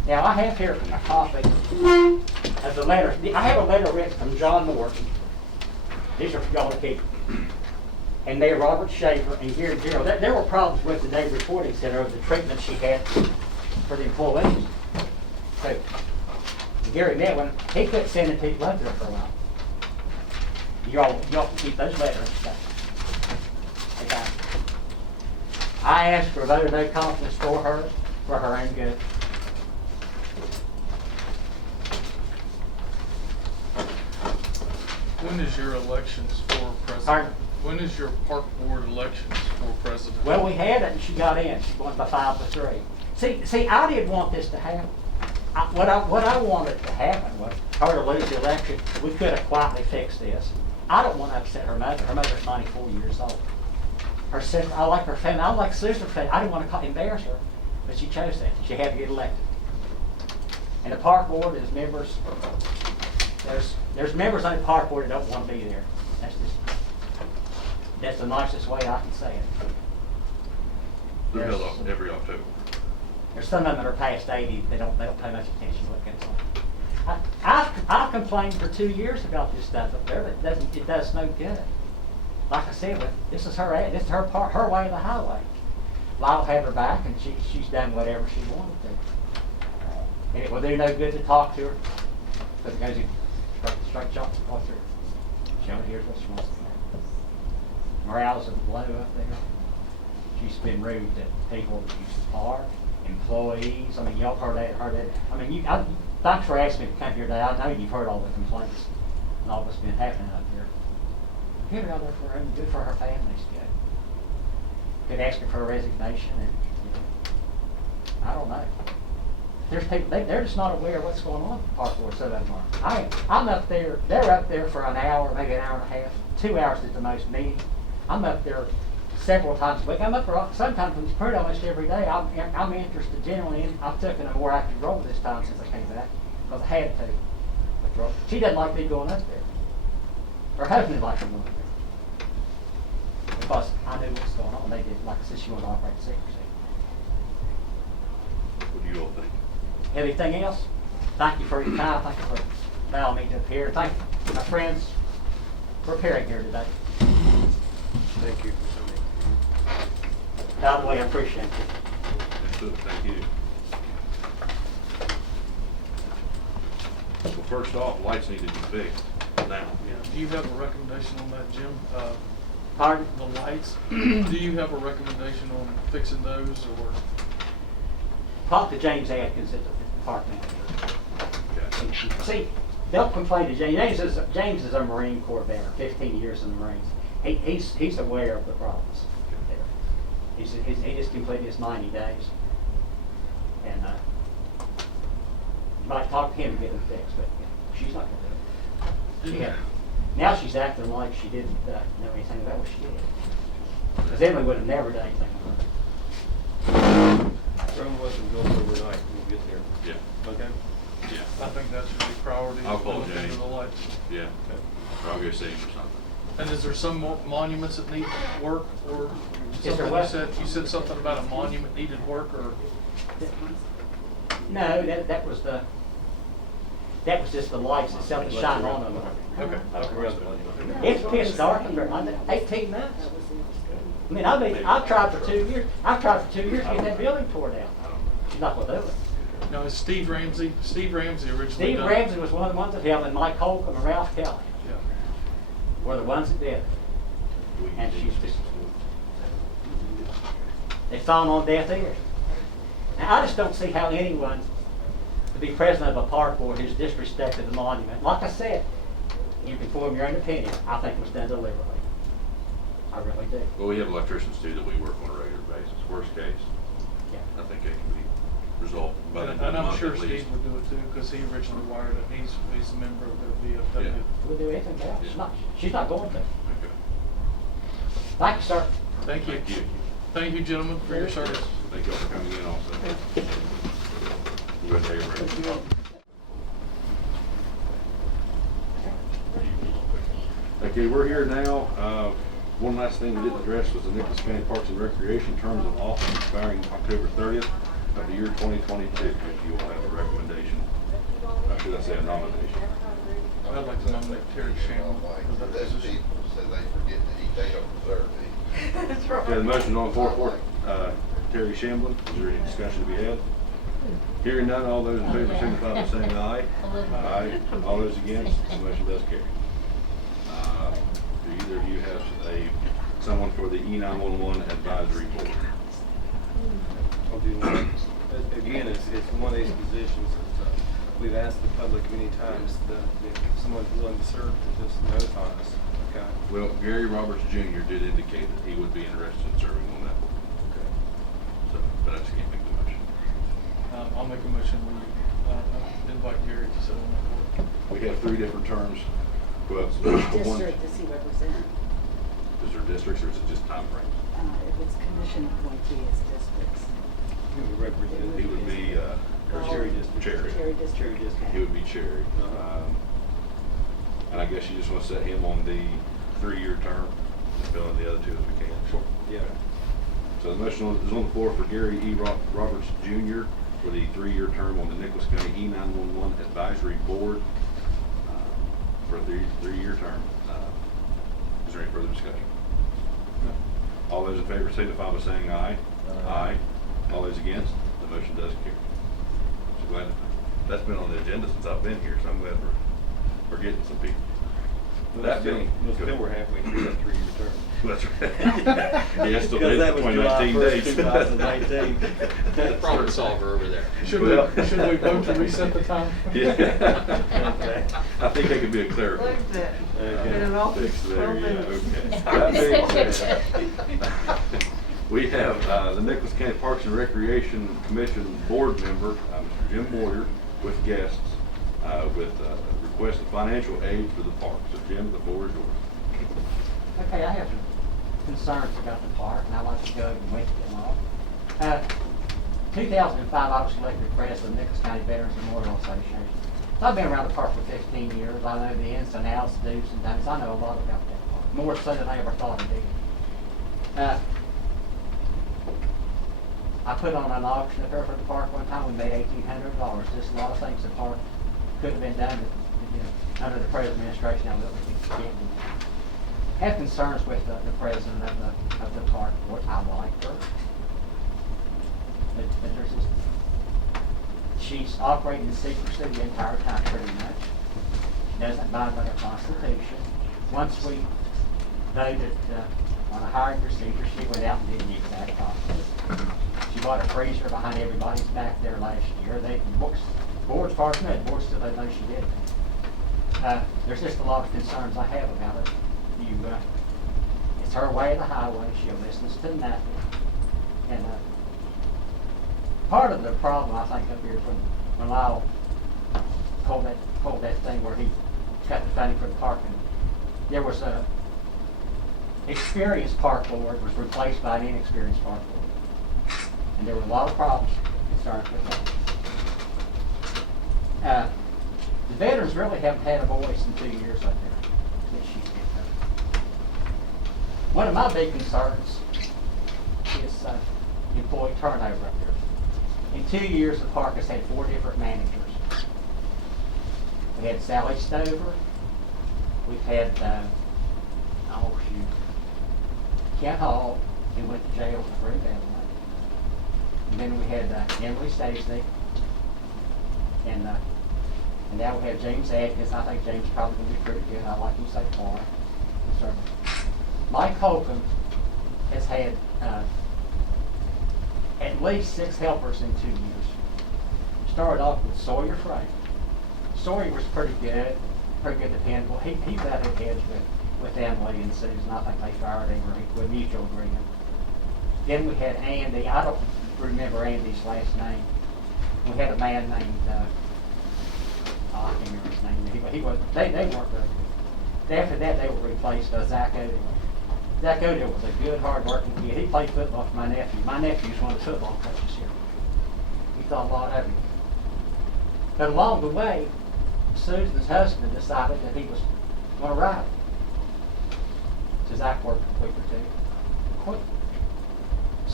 Now, I have here a copy of the letter. I have a letter written from John Morton. These are for y'all to keep. And Mayor Robert Schaefer and Gary Gerald. There were problems with the Dave Reporting Center over the treatment she had for the employees. So, Gary Medlin, he quit sending people up there for a while. Y'all can keep those letters. Okay. I asked for a vote of no confidence for her own good. When is your elections for president? Pardon? When is your park board elections for president? Well, we had it and she got in. She won by 5-3. See, I didn't want this to happen. What I wanted to happen was her to lose the election. We could have quietly fixed this. I don't want to upset her mother. Her mother's 94 years old. Her sister, I like her family. I like Susan's family. I didn't want to embarrass her, but she chose that. She had to get elected. And the park board is members. There's members on the park board that don't want to be there. That's the nicest way I can say it. They're held up every October. There's some of them that are past 80. They don't pay much attention to what goes on. I've complained for 2 years about this stuff up there, but it does no good. Like I said, this is her way of the highway. Lyle had her back, and she's done whatever she wanted to. And it will do no good to talk to her, because it goes straight shots across her. She only hears what she wants to hear. Morale's low up there. She's been rude to people that use the park, employees. I mean, y'all heard that. I mean, thanks for asking me to come here today. I know you've heard all the complaints and all that's been happening up here. Get her out there for her own good, for her family's good. Could ask her for a resignation, and I don't know. There's people, they're just not aware of what's going on at the park board, so that much. I'm up there, they're up there for an hour, maybe an hour and a half, 2 hours at the most meeting. I'm up there several times a week. I'm up there sometimes when it's pretty almost every day. I'm interested generally in, I've taken a more active role this time since I came back, because I had to. She doesn't like me going up there. Her husband didn't like me going up there. Because I knew what's going on. They did, like I said, she wanted to operate secrecy. What do you all think? Anything else? Thank you for your time. Thank you for allowing me to appear. Thank my friends for appearing here today. Thank you for coming. By the way, I appreciate you. That's good, thank you. Well, first off, lights need to be fixed now. Do you have a recommendation on that, Jim? Pardon? The lights? Do you have a recommendation on fixing those, or? Talk to James Atkins at the park manager. Okay. See, don't complain to James. James is a Marine Corps veteran, 15 years in the Marines. He's aware of the problems there. He just completed his 90 days. And you might talk to him and get them fixed, but she's not going to do it. Now she's acting like she didn't know anything about what she did. Because Emily would have never done anything about it. Rome wasn't built overnight. We'll get there. Yeah, Okay? yeah, I think that should be priority. I'll call Look into James. the lights. yeah. Or I'll go see him or something. And is there some monuments that need work, or there something what? you said something about a monument needed work, or? No, that was just the lights itself that shine on them. Okay. It's pitch dark under 18 months. I mean, I've tried for 2 years. I've tried for 2 years to get that building tore down. She's not going to do it. Now, is Steve Ramsey originally Steve done? Ramsey was one of the ones that helped, and Mike Holcomb and Ralph Kelly Yeah. were the ones that did it. And she's just, they've fallen on deaf ears. Now, I just don't see how anyone to be president of a park board who's disrespected the monument. Like I said, you can form your own opinion. I think it was done deliberately. I really do. Well, we have electricians too that we work on a regular basis. Worst case, Yeah. I think it can be resolved by the end of And the I'm month sure at Steve least. would do it too, because he originally wired it. He's a member of the VFW. Yeah. We'll do anything else. She's not going to. Okay. Thank you, sir. Thank you. Thank you. Thank you, gentlemen, for your service. Thank you all for coming in also. We're gonna take a break. Okay, we're here now. One last thing we didn't address was the Nicholas County Parks and Recreation terms of office expiring October 30th. of the year 2022. If you will have a recommendation, or should I say a nomination? I'd like to nominate Terry You Shannon know, like, for that less position. people say they forget to eat, they don't deserve to eat. That's Okay, the motion on the floor for Terry Shamblin. Is there any discussion to be had? Hearing none, all those in favor signify by saying aye. Aye. All those against, the motion does carry. Do either of you have someone for the E911 advisory board? I'll do one. Again, it's one of these positions that we've asked the public many times that if someone's willing to serve, to just notify us. Okay. Well, Gary Roberts Jr. did indicate that he would be interested in serving on that board. Okay. So, but I just can't make the motion. I'll make a motion, we invite Gary to sit on that board. We have 3 different terms. Well, Which one, district does he represent? is there districts or is it just time frames? If it's commission appointee, it's districts. Who would represent? He would be, Cherry District. Cherry. Cherry district. Cherry District. He would be Cherry. And I guess you just want to set him on the 3-year term, and fill in the other 2 as we can. Sure. Yeah. So the motion is on the floor for Gary E. Roberts Jr. for the 3-year term on the Nicholas County E911 Advisory Board for a 3-year term. Is there any further discussion? No. All those in favor signify by saying aye. Aye. All those against, the motion does carry. So glad that's been on the agenda since I've been here, so I'm glad we're getting some people. That being, Still we're halfway through that 3-year term. That's right. Yeah, still Because that was July 2019 1st, days. 2019. The problem solver over there. Should Well- we vote to reset the time? Yeah. I think that could be a clerical. Looked at, Okay. been in office Fix there, 12 yeah, minutes. okay. That being said, we have the Nicholas County Parks and Recreation Commission Board member, Mr. Jim Boyer, with guests, with request of financial aid for the park. So Jim, the floor is yours. Okay, I have some concerns about the park, and I'd like to go and wait them off. 2005, I was elected president of the Nicholas County Veterans Memorial Association. So I've been around the park for 15 years. I know the ins and outs, do's and don'ts. I know a lot about that park, more so than I ever thought I did. I put on an auction up there for the park one time. We made $1,800. Just a lot of things the park could have been done, under the present administration. I have concerns with the president of the park board. I like her, but there's just, she's operating in secrecy the entire time, pretty much. She doesn't abide by the Constitution. Once we voted on a hiring procedure, she went out and did the exact opposite. She bought a freezer behind everybody's back there last year. Board's far from that. Board still doesn't know she did it. There's just a lot of concerns I have about it. It's her way of the highway. She listens to nothing. And part of the problem, I think, up here is when Lyle pulled that thing where he cut the funding for the parking. There was a experienced park board was replaced by an inexperienced park board. And there were a lot of problems concerns with that. The veterans really haven't had a voice in 2 years up there since she's been there. One of my big concerns is employee turnover up there. In 2 years, the park has had 4 different managers. We had Sally Stover. We've had, Kent Hall, who went to jail for pretty bad. And then we had Emily Stacey. And now we have James Atkins. I think James is probably going to be pretty good. I like him so far. Mike Holcomb has had at least 6 helpers in 2 years. Started off with Sawyer Frey. Sawyer was pretty good dependable. He butted heads with Emily and Susan. I think they fired him with mutual agreement. Then we had Andy. I don't remember Andy's last name. We had a man named I can't remember his name. They weren't very good. After that, they were replaced by Zach Odell. Zach Odell was a good, hard-working kid. He played football for my nephew. My nephew's one of the football coaches here. He thought a lot of him. But along the way, Susan's husband decided that he was going to ride it. So Zach worked a week or two. Quit.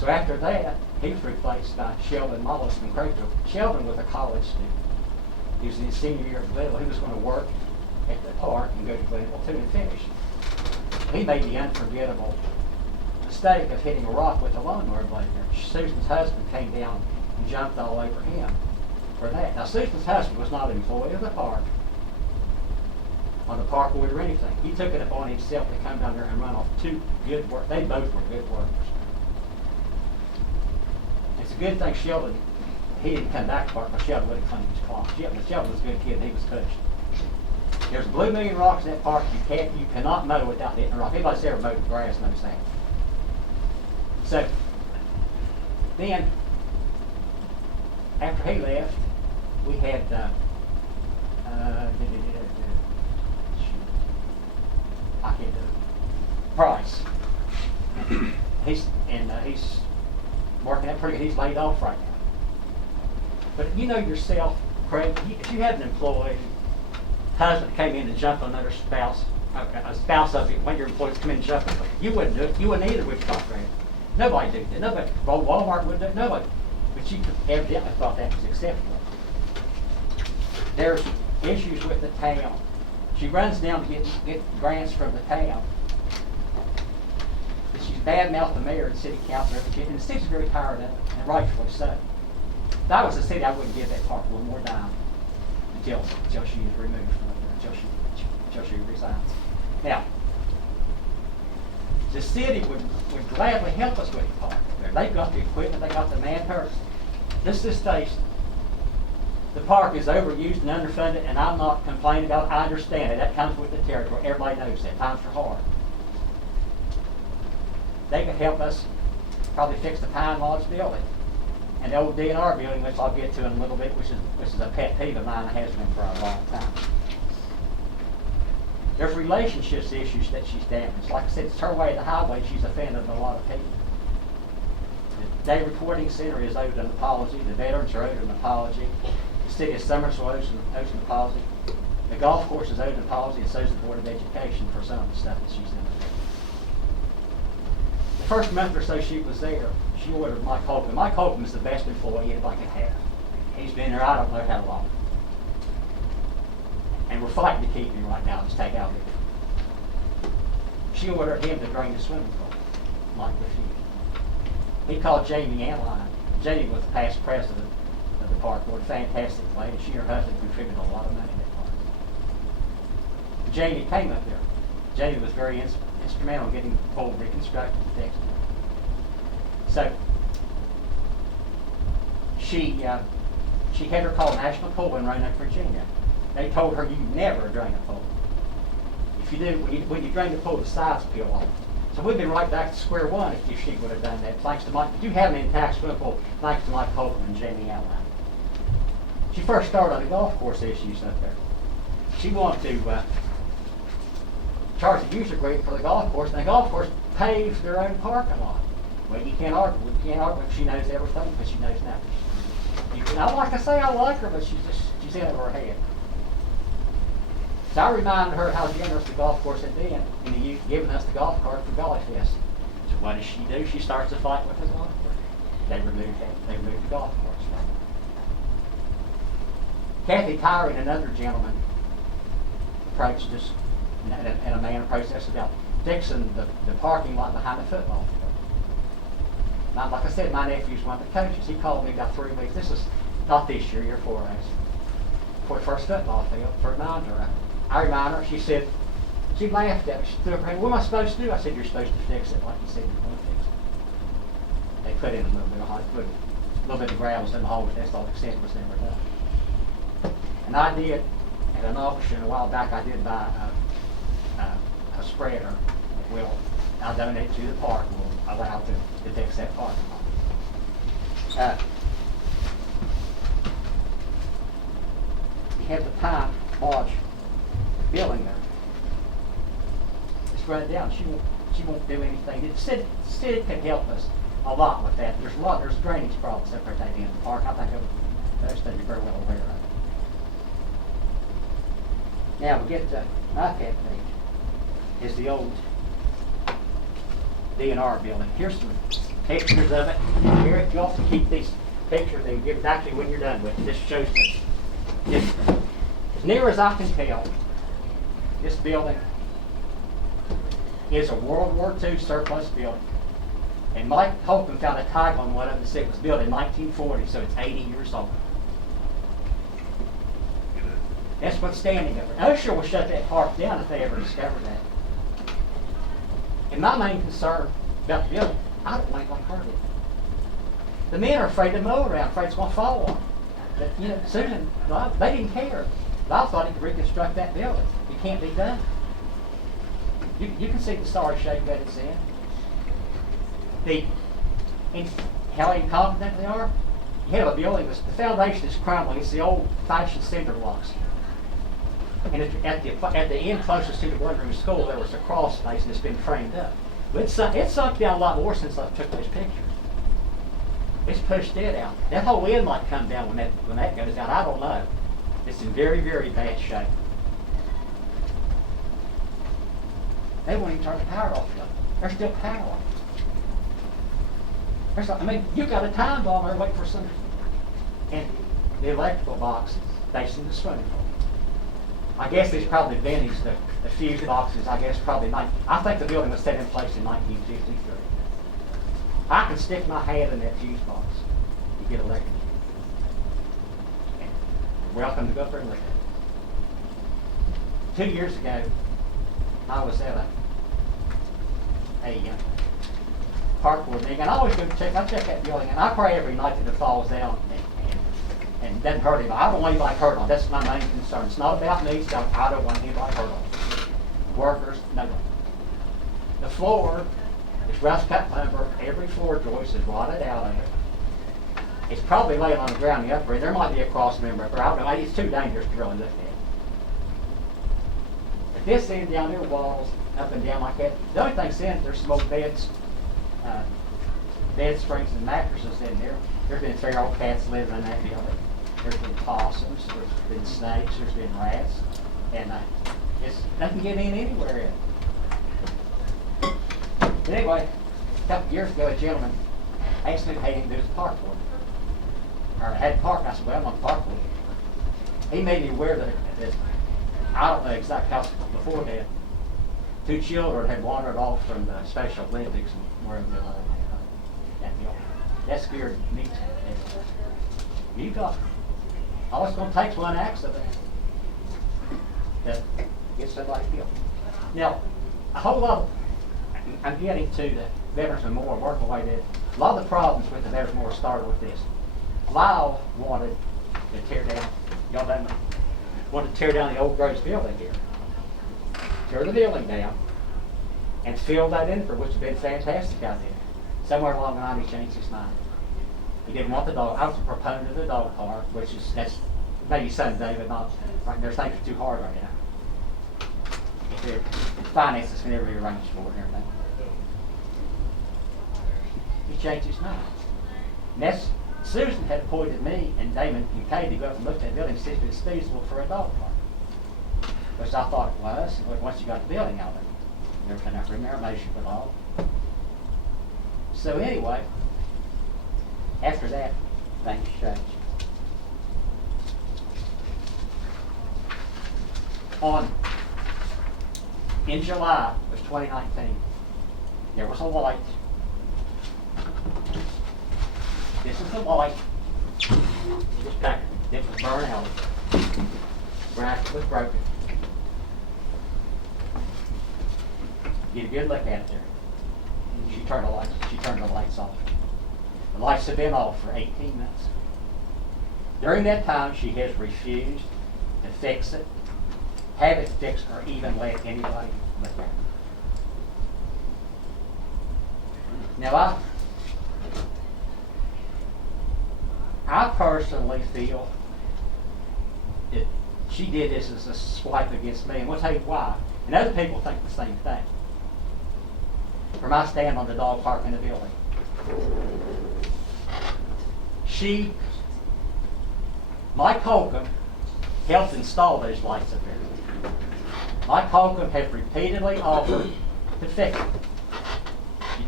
So after that, he was replaced by Sheldon Mollis from Craigville. Sheldon was a college student. He was in his senior year at Glenville. He was going to work at the park and go to Glenville too and finish. He made the unforgettable mistake of hitting a rock with a lawnmower blade. Susan's husband came down and jumped all over him for that. Now, Susan's husband was not an employee of the park, on the park board or anything. He took it upon himself to come down there and run off two good workers. They both were good workers. It's a good thing Sheldon, he didn't come back to the park, but Sheldon would have cleaned his cloth. Sheldon was a good kid and he was pushed. There's blue million rocks in that park. You cannot mow without hitting a rock. Anybody that's ever mowed the grass knows that. So then, after he left, we had I can't do it. Price. He's working out pretty good. He's laid off right now. But you know yourself, Craig, if you had an employee, husband came in and jumped on another spouse, a spouse of it, one of your employees come in and jump on it, you wouldn't do it. You wouldn't either with your contract. Nobody did that. Nobody. Walmart wouldn't do it. Nobody. But you evidently thought that was acceptable. There's issues with the town. She runs down to get grants from the town. But she's bad-mouthed the mayor and city council, and the city's very tired of it, and rightfully so. If I was the city, I wouldn't give that park one more dime until she is removed from it, until she resigns. Now, the city would gladly help us with the park. They've got the equipment, they got the manpower. This station. The park is overused and underfunded, and I'm not complaining about it. I understand it. That comes with the territory. Everybody knows that. Times are hard. They could help us probably fix the Pine Lodge building and the old DNR building, which I'll get to in a little bit, which is a pet peeve of mine and has been for a long time. There's relationships issues that she's damaged. Like I said, it's her way to the highway. She's offended a lot of people. The Day Recording Center is owed an apology. The veterans are owed an apology. The city of Summersville owes an apology. The golf course is owed an apology, and so is the Board of Education for some of the stuff that she's done. The first month or so she was there, she ordered Mike Holcomb. Mike Holcomb is the best employee anybody could have. He's been there, I don't know how long. And we're fighting to keep him right now, just take out of it. She ordered him to drain the swimming pool, Mike refused. He called Jamie Anline. Jamie was the past president of the park board, fantastic lady. She and her husband contributed a lot of money to that park. Jamie came up there. Jamie was very instrumental in getting the pool reconstructed and fixed. So she had her call National Pool in Roanoke, Virginia. They told her you never drain a pool. If you do, when you drain the pool, the sides peel off. So we've been right back to square one if she would have done that. Thanks to Mike. But you have an intact swimming pool, thanks to Mike Holcomb and Jamie Allen. She first started on the golf course issues up there. She wanted to charge the user rate for the golf course, and the golf course paves their own parking lot. Well, you can't argue. You can't argue if she knows everything, because she knows nothing. Now, like I say, I like her, but she's in over her head. So I reminded her how generous the golf course had been in giving us the golf cart for Golly Fest. So what does she do? She starts a fight with the golf cart. They removed the golf course from her. Kathy Tyre and another gentleman approached us, and a man approached us about fixing the parking lot behind the football field. Now, like I said, my nephew's one of the coaches. He called me about 3 weeks. This is not this year, year 4 days. For the first football field, for a reminder of it. I reminded her, she laughed at me. She threw up her hand, what am I supposed to do? I said, you're supposed to fix it like you said you're going to fix it. They put in a little bit of hot, put a little bit of gravels in the hole, but that's all the extent was never done. And I did, at an auction a while back, I did buy a spreader that I'll donate to the park and will allow to fix that parking lot. You have the Pine Lodge building there. It's run down. She won't do anything. The city can help us a lot with that. There's drainage problems up there at the end of the park. I think most of you are very well aware of it. Now we get to my pet peeve is the old DNR building. Here's some pictures of it. Here, you also keep these pictures and give it back to me when you're done with it. This shows me. As near as I can tell, this building is a World War II surplus building. And Mike Holcomb found a tag on one of them that said it was built in 1940, so it's 80 years old. That's what's standing up there. OSHA will shut that park down if they ever discover that. And my main concern about the building, I don't think it's going to hurt it. The men are afraid to mow around, afraid it's going to fall on them. But, you know, Susan, they didn't care. I thought he could reconstruct that building. It can't be done. You can see the sorry shape that it's in. And how incompetent they are. You have a building, the foundation is crumbling. It's the old-fashioned cinder blocks. And at the end closest to the one-room school, there was a crawl space that's been framed up. But it sunk down a lot more since I took those pictures. It's pushed it out. That whole end might come down when that goes out. I don't know. It's in very, very bad shape. They won't even turn the power off though. There's still power. You got a time bomb there waiting for some. And the electrical box facing the swimming pool. I guess these probably vintage, the fuse boxes, I guess probably I think the building was set in place in 1953. I can stick my hand in that fuse box to get electrocuted. You're welcome to go up there and look at it. 2 years ago, I was at a park board meeting, and I always go check that building, and I pray every night that it falls down and doesn't hurt anybody. I don't want anybody hurt on it. That's my main concern. It's not about me, so I don't want anybody hurt on it. Workers, no one. The floor is rust cut lumber. Every floor joist is rotted out of it. It's probably laying on the ground the upper end. There might be a cross member up there. I don't know. It's too dangerous to really look at. But this end down there, walls up and down like that. The only thing's in there's some old beds, bed springs and mattresses in there. There's been feral cats living in that building. There's been possums. There's been snakes. There's been rats, and it's nothing get in anywhere in. But anyway, a couple of years ago, a gentleman asked me to pay him to do his park for me. Or I had park, and I said, well, I'm on park for you. He made me aware that I don't know exactly how before that, 2 children had wandered off from the Special Olympics and were in that building. That scared me. You got all it's going to take is one accident to get somebody killed. Now, a whole lot of, I'm getting to the Veterans Memorial work away there. A lot of the problems with the Veterans Memorial started with this. Lyle wanted to tear down, y'all don't know, wanted to tear down the old Groves building here. Tear the building down and fill that in for which would have been fantastic out there. Somewhere along the line he changed his mind. He didn't want the dog. I was a proponent of the dog park, which is that's maybe someday, but not right. There's things too hard right now. The finances can never be arranged for it and everything. He changed his mind. And that's Susan had appointed me and Damon and Kay to go up and look at that building and see if it's feasible for a dog park. Which I thought it was. But once you got the building out of it, everything after measure it all. So anyway, after that, things changed. In July of 2019, there was a light. This is the light. It was back. It was burned out. Bracket was broken. Get a good look at it there. She turned the lights off. The lights have been off for 18 months. During that time, she has refused to fix it, have it fixed, or even let anybody look at it. Now, I personally feel that she did this as a swipe against me, and we'll tell you why. And other people think the same thing. From my stand on the dog park in the building. Mike Holcomb helped install those lights up there. Mike Holcomb has repeatedly offered to fix it. She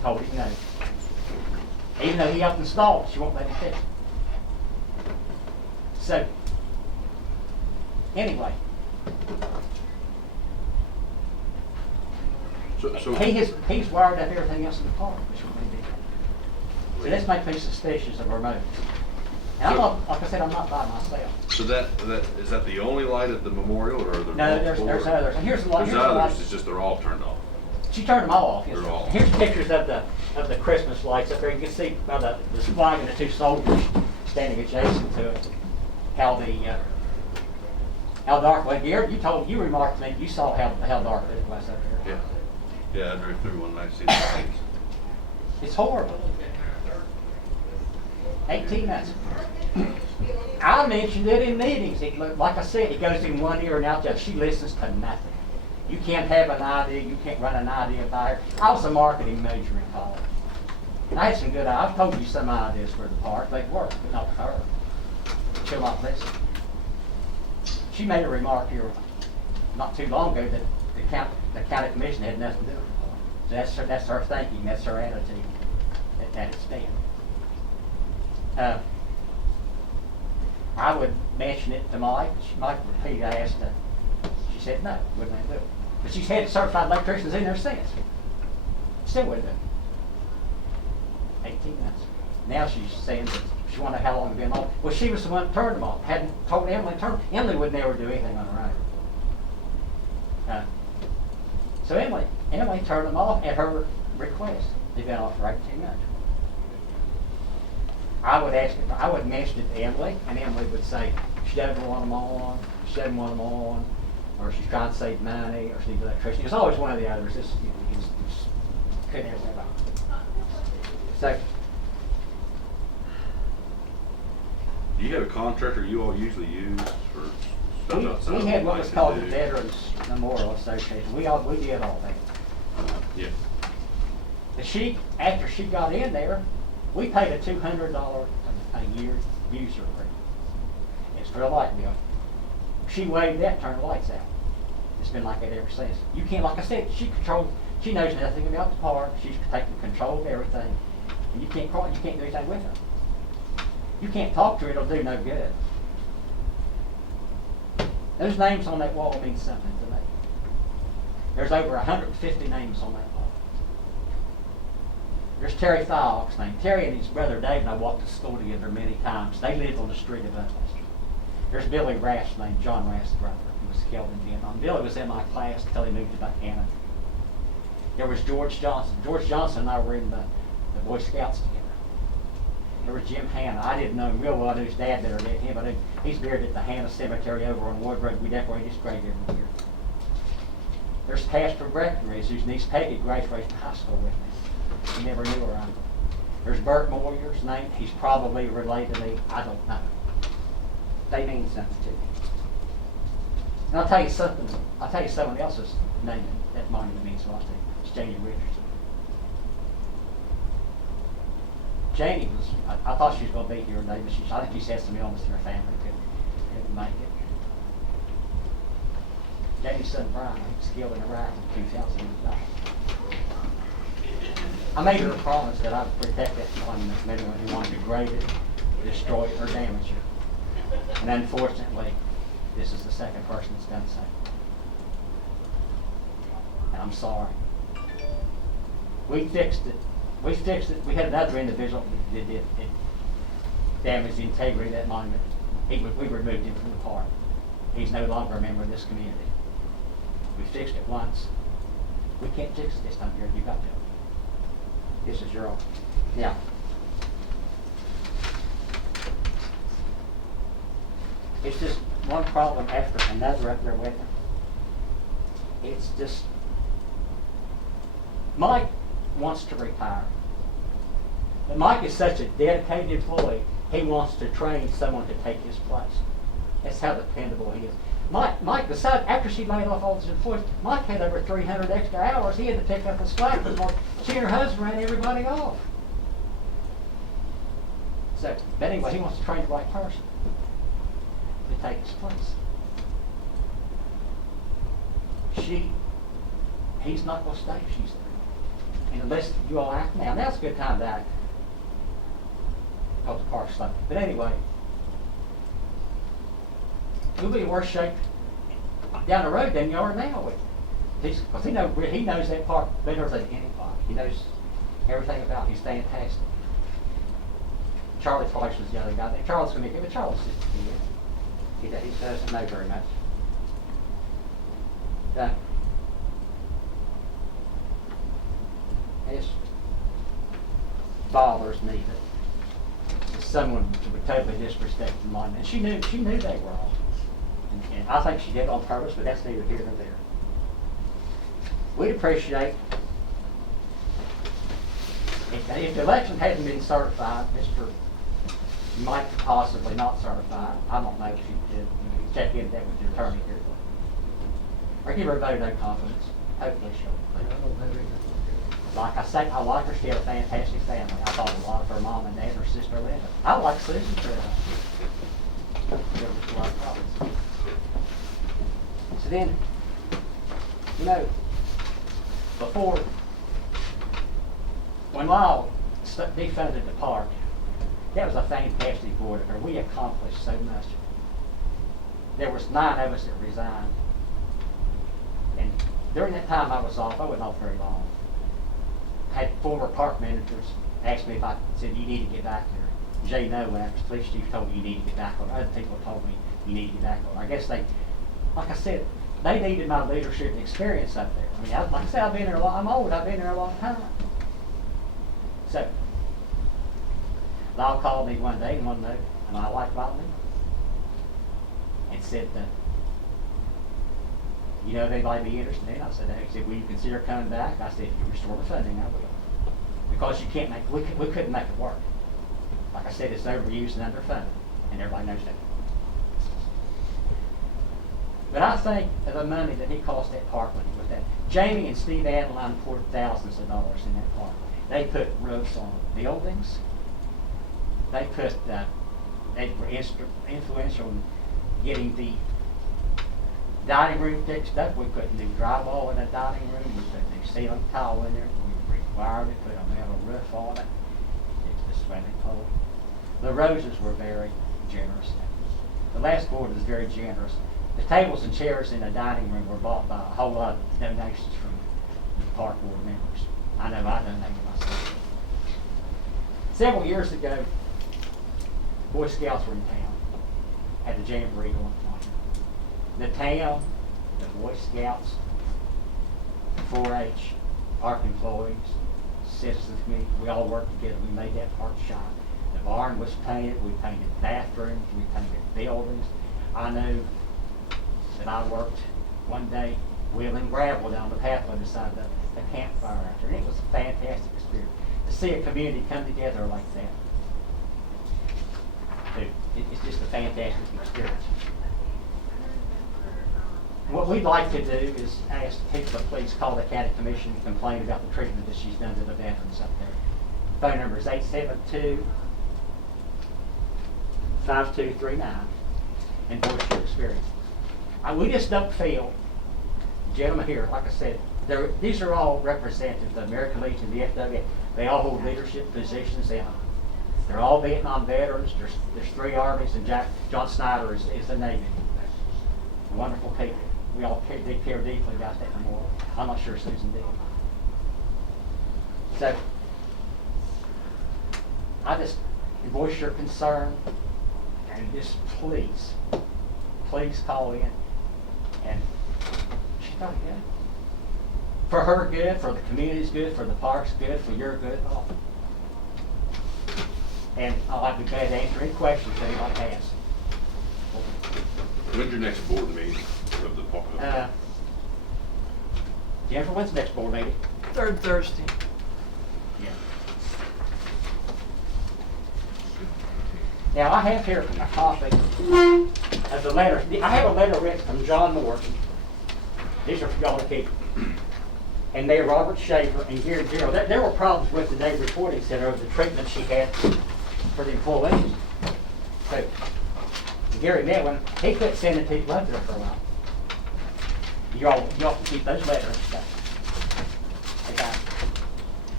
told him no. Even though he helped install it, she won't let him fix it. So, anyway, So, he's wired up everything else in the park, which would be big. So this makes me suspicious of remote. And I'm not, like I said, I'm not by myself. so is that the only light at the memorial, or are there No, multiple? there's others. And here's the light. There's others, it's just they're all turned off. She turned them all off. Yes, They're sir. all- Here's pictures of the Christmas lights up there. You can see by the flag and the two soldiers standing adjacent to it. How dark. Well, you remarked to me. You saw how dark it was up there. Yeah, I drove through one night to see the lights. It's horrible. 18 months. I mentioned it in meetings. Like I said, it goes in one ear and out the other. She listens to nothing. You can't have an idea. You can't run an idea by her. I was a marketing major in college. I had some good ideas. I've told you some ideas for the park. They work, but not for her. She'll not listen. She made a remark here not too long ago that the county commission had nothing to do with it. So that's her thinking. That's her attitude at its stand. I would mention it to Mike. Mike repeated. I asked her. She said no, wouldn't they do it? But she's had certified electricians in there since. Still wouldn't do it. 18 months. Now she's saying that she wondered how long it's been on. Well, she was the one that turned them off. Hadn't told Emily to turn. Emily would never do anything on her own. So Emily turned them off at her request. They've been off for 18 months. I would mention it to Emily, and Emily would say she doesn't want them on, or she's trying to save money, or she needs electricity. It's always one of the others. It's couldn't ever go wrong. So, Do you have a contractor you all usually use for stuff outside? we had of what was lights called and the do? Veterans Memorial Association. We did all that. Yeah. But after she got in there, we paid a $200 a year user fee. It's for a light bill. She waived that, turned the lights out. It's been like that ever since. You can't, like I said, she knows nothing about the park. She's taking control of everything. And you can't do anything with her. You can't talk to her, it'll do no good. Those names on that wall mean something to me. There's over 150 names on that wall. There's Terry Fox's name. Terry and his brother Dave and I walked to school together many times. They lived on the street above us. There's Billy Rath's name, John Rath's brother. He was killed in Vietnam. Billy was in my class until he moved to Canada. There was George Johnson. George Johnson and I were in the Boy Scouts together. There was Jim Hanna. I didn't know him real well. I knew his dad better than him. I knew he's buried at the Hanna Cemetery over on Ward Road. We decorate his grave every year. There's Pastor Breckenridge, whose niece Peggy graduated from high school with me. He never knew her. There's Bert Moyer's name. He's probably related to me. I don't know. They mean something to me. And I'll tell you something. I'll tell you someone else's name that monument means a lot to me. It's Janie Richardson. Janie was, I thought she was going to be here today, but I think she's had some illness in her family. Couldn't make it. Janie's son Brian, he was killed in Iraq in 2009. I made her a promise that I would protect that monument from anyone who wanted to degrade it, destroy it, or damage it. And unfortunately, this is the second person that's done so. And I'm sorry. We fixed it. We had another individual that did damage the integrity of that monument. We removed him from the park. He's no longer a member of this community. We fixed it once. We can't fix it this time, Gary. You got to. This is your own. Now, it's just one problem after another up there with him. It's just, Mike wants to retire. But Mike is such a dedicated employee, he wants to train someone to take his place. That's how dependable he is. Mike, besides, after she laid off all his employees, Mike had over 300 extra hours. He had to pick up the slack because she and her husband ran everybody off. So, but anyway, he wants to train the right person to take his place. He's not going to stay if she's there. And unless you all act now, now's a good time to act. Because the park's slow. But anyway, we'll be in worse shape down the road than you are now. Because he knows that park better than anybody. He knows everything about it. He's fantastic. Charlie Fleisch was the other guy. Charlie's going to be here, but Charlie's just he doesn't know very much. It bothers me that someone would totally disrespect the monument. And she knew they were all. And I think she did it on purpose, but that's neither here nor there. We'd appreciate if the election hadn't been certified, Mr. Mike could possibly not certify. I don't know if you did. You check into that with your attorney here. Or give her a vote of no confidence. Hopefully she'll. Like I say, I like her. She had a fantastic family. I thought a lot of her mom and dad and her sister Linda. I like Susan too. There was a lot of problems. So then, before, when Lyle defunded the park, that was a fantastic board affair. We accomplished so much. There was 9 of us that resigned. And during that time I was off, I wasn't off very long. I had former park managers ask me if I said, you need to get back there. Jay Noah, after the police chief told me you need to get back on. Other people told me you need to get back on. I guess they, like I said, they needed my leadership and experience up there. I mean, like I said, I've been there I'm old, I've been there a long time. So, Lyle called me one day and wanted to know, and I liked Rodney, and said, you know if anybody be interested in it? I said, he said, will you consider coming back? I said, if you restore the funding, I will. Because you can't we couldn't make it work. Like I said, it's overused and underfunded, and everybody knows that. But I think of the money that he cost that park when he was there. Jamie and Steve Adeline poured thousands of dollars in that park. They put roofs on buildings. They were influential in getting the dining room fixed up. We put new drywall in the dining room. We put new ceiling tile in there. We rewired it, put a metal roof on it. It's the swimming pool. The Roses were very generous. The last board was very generous. The tables and chairs in the dining room were bought by a whole lot of donations from the park board members. I know I donated myself. Several years ago, Boy Scouts were in town. Had the jamboree going on. The town, the Boy Scouts, 4-H, park employees, citizens committee, we all worked together. We made that park shine. The barn was painted. We painted bathrooms. We painted buildings. I know that I worked one day wheeling gravel down the pathway beside the campfire after, and it was a fantastic experience to see a community come together like that. It's just a fantastic experience. What we'd like to do is ask the people to please call the county commission and complain about the treatment that she's done to the veterans up there. Phone number is 872-5239 and voice your experience. We just don't feel, gentlemen here, like I said, these are all representatives of the American Legion, the FW. They all hold leadership positions. They're all Vietnam veterans. There's 3 armies, and John Snyder is the Navy. Wonderful people. We all care deeply about that memorial. I'm not sure Susan did. So, I just voice your concern, and just please call in. And she's not good. For her good, for the community's good, for the park's good, for your good, all. And I'd be glad to answer any questions that anybody has. When's your next board meeting of the park? Jennifer, when's the next board meeting? 3rd Thursday. Yeah. Now, I have here a copy of the letter. I have a letter written from John Morton. These are for y'all to keep. And Mayor Robert Schaefer and Gary Gerald. There were problems with the Dave Reporting Center over the treatment she had for the employees. So, Gary Medwin, he quit sending people up there for a while. Y'all can keep those letters. Okay.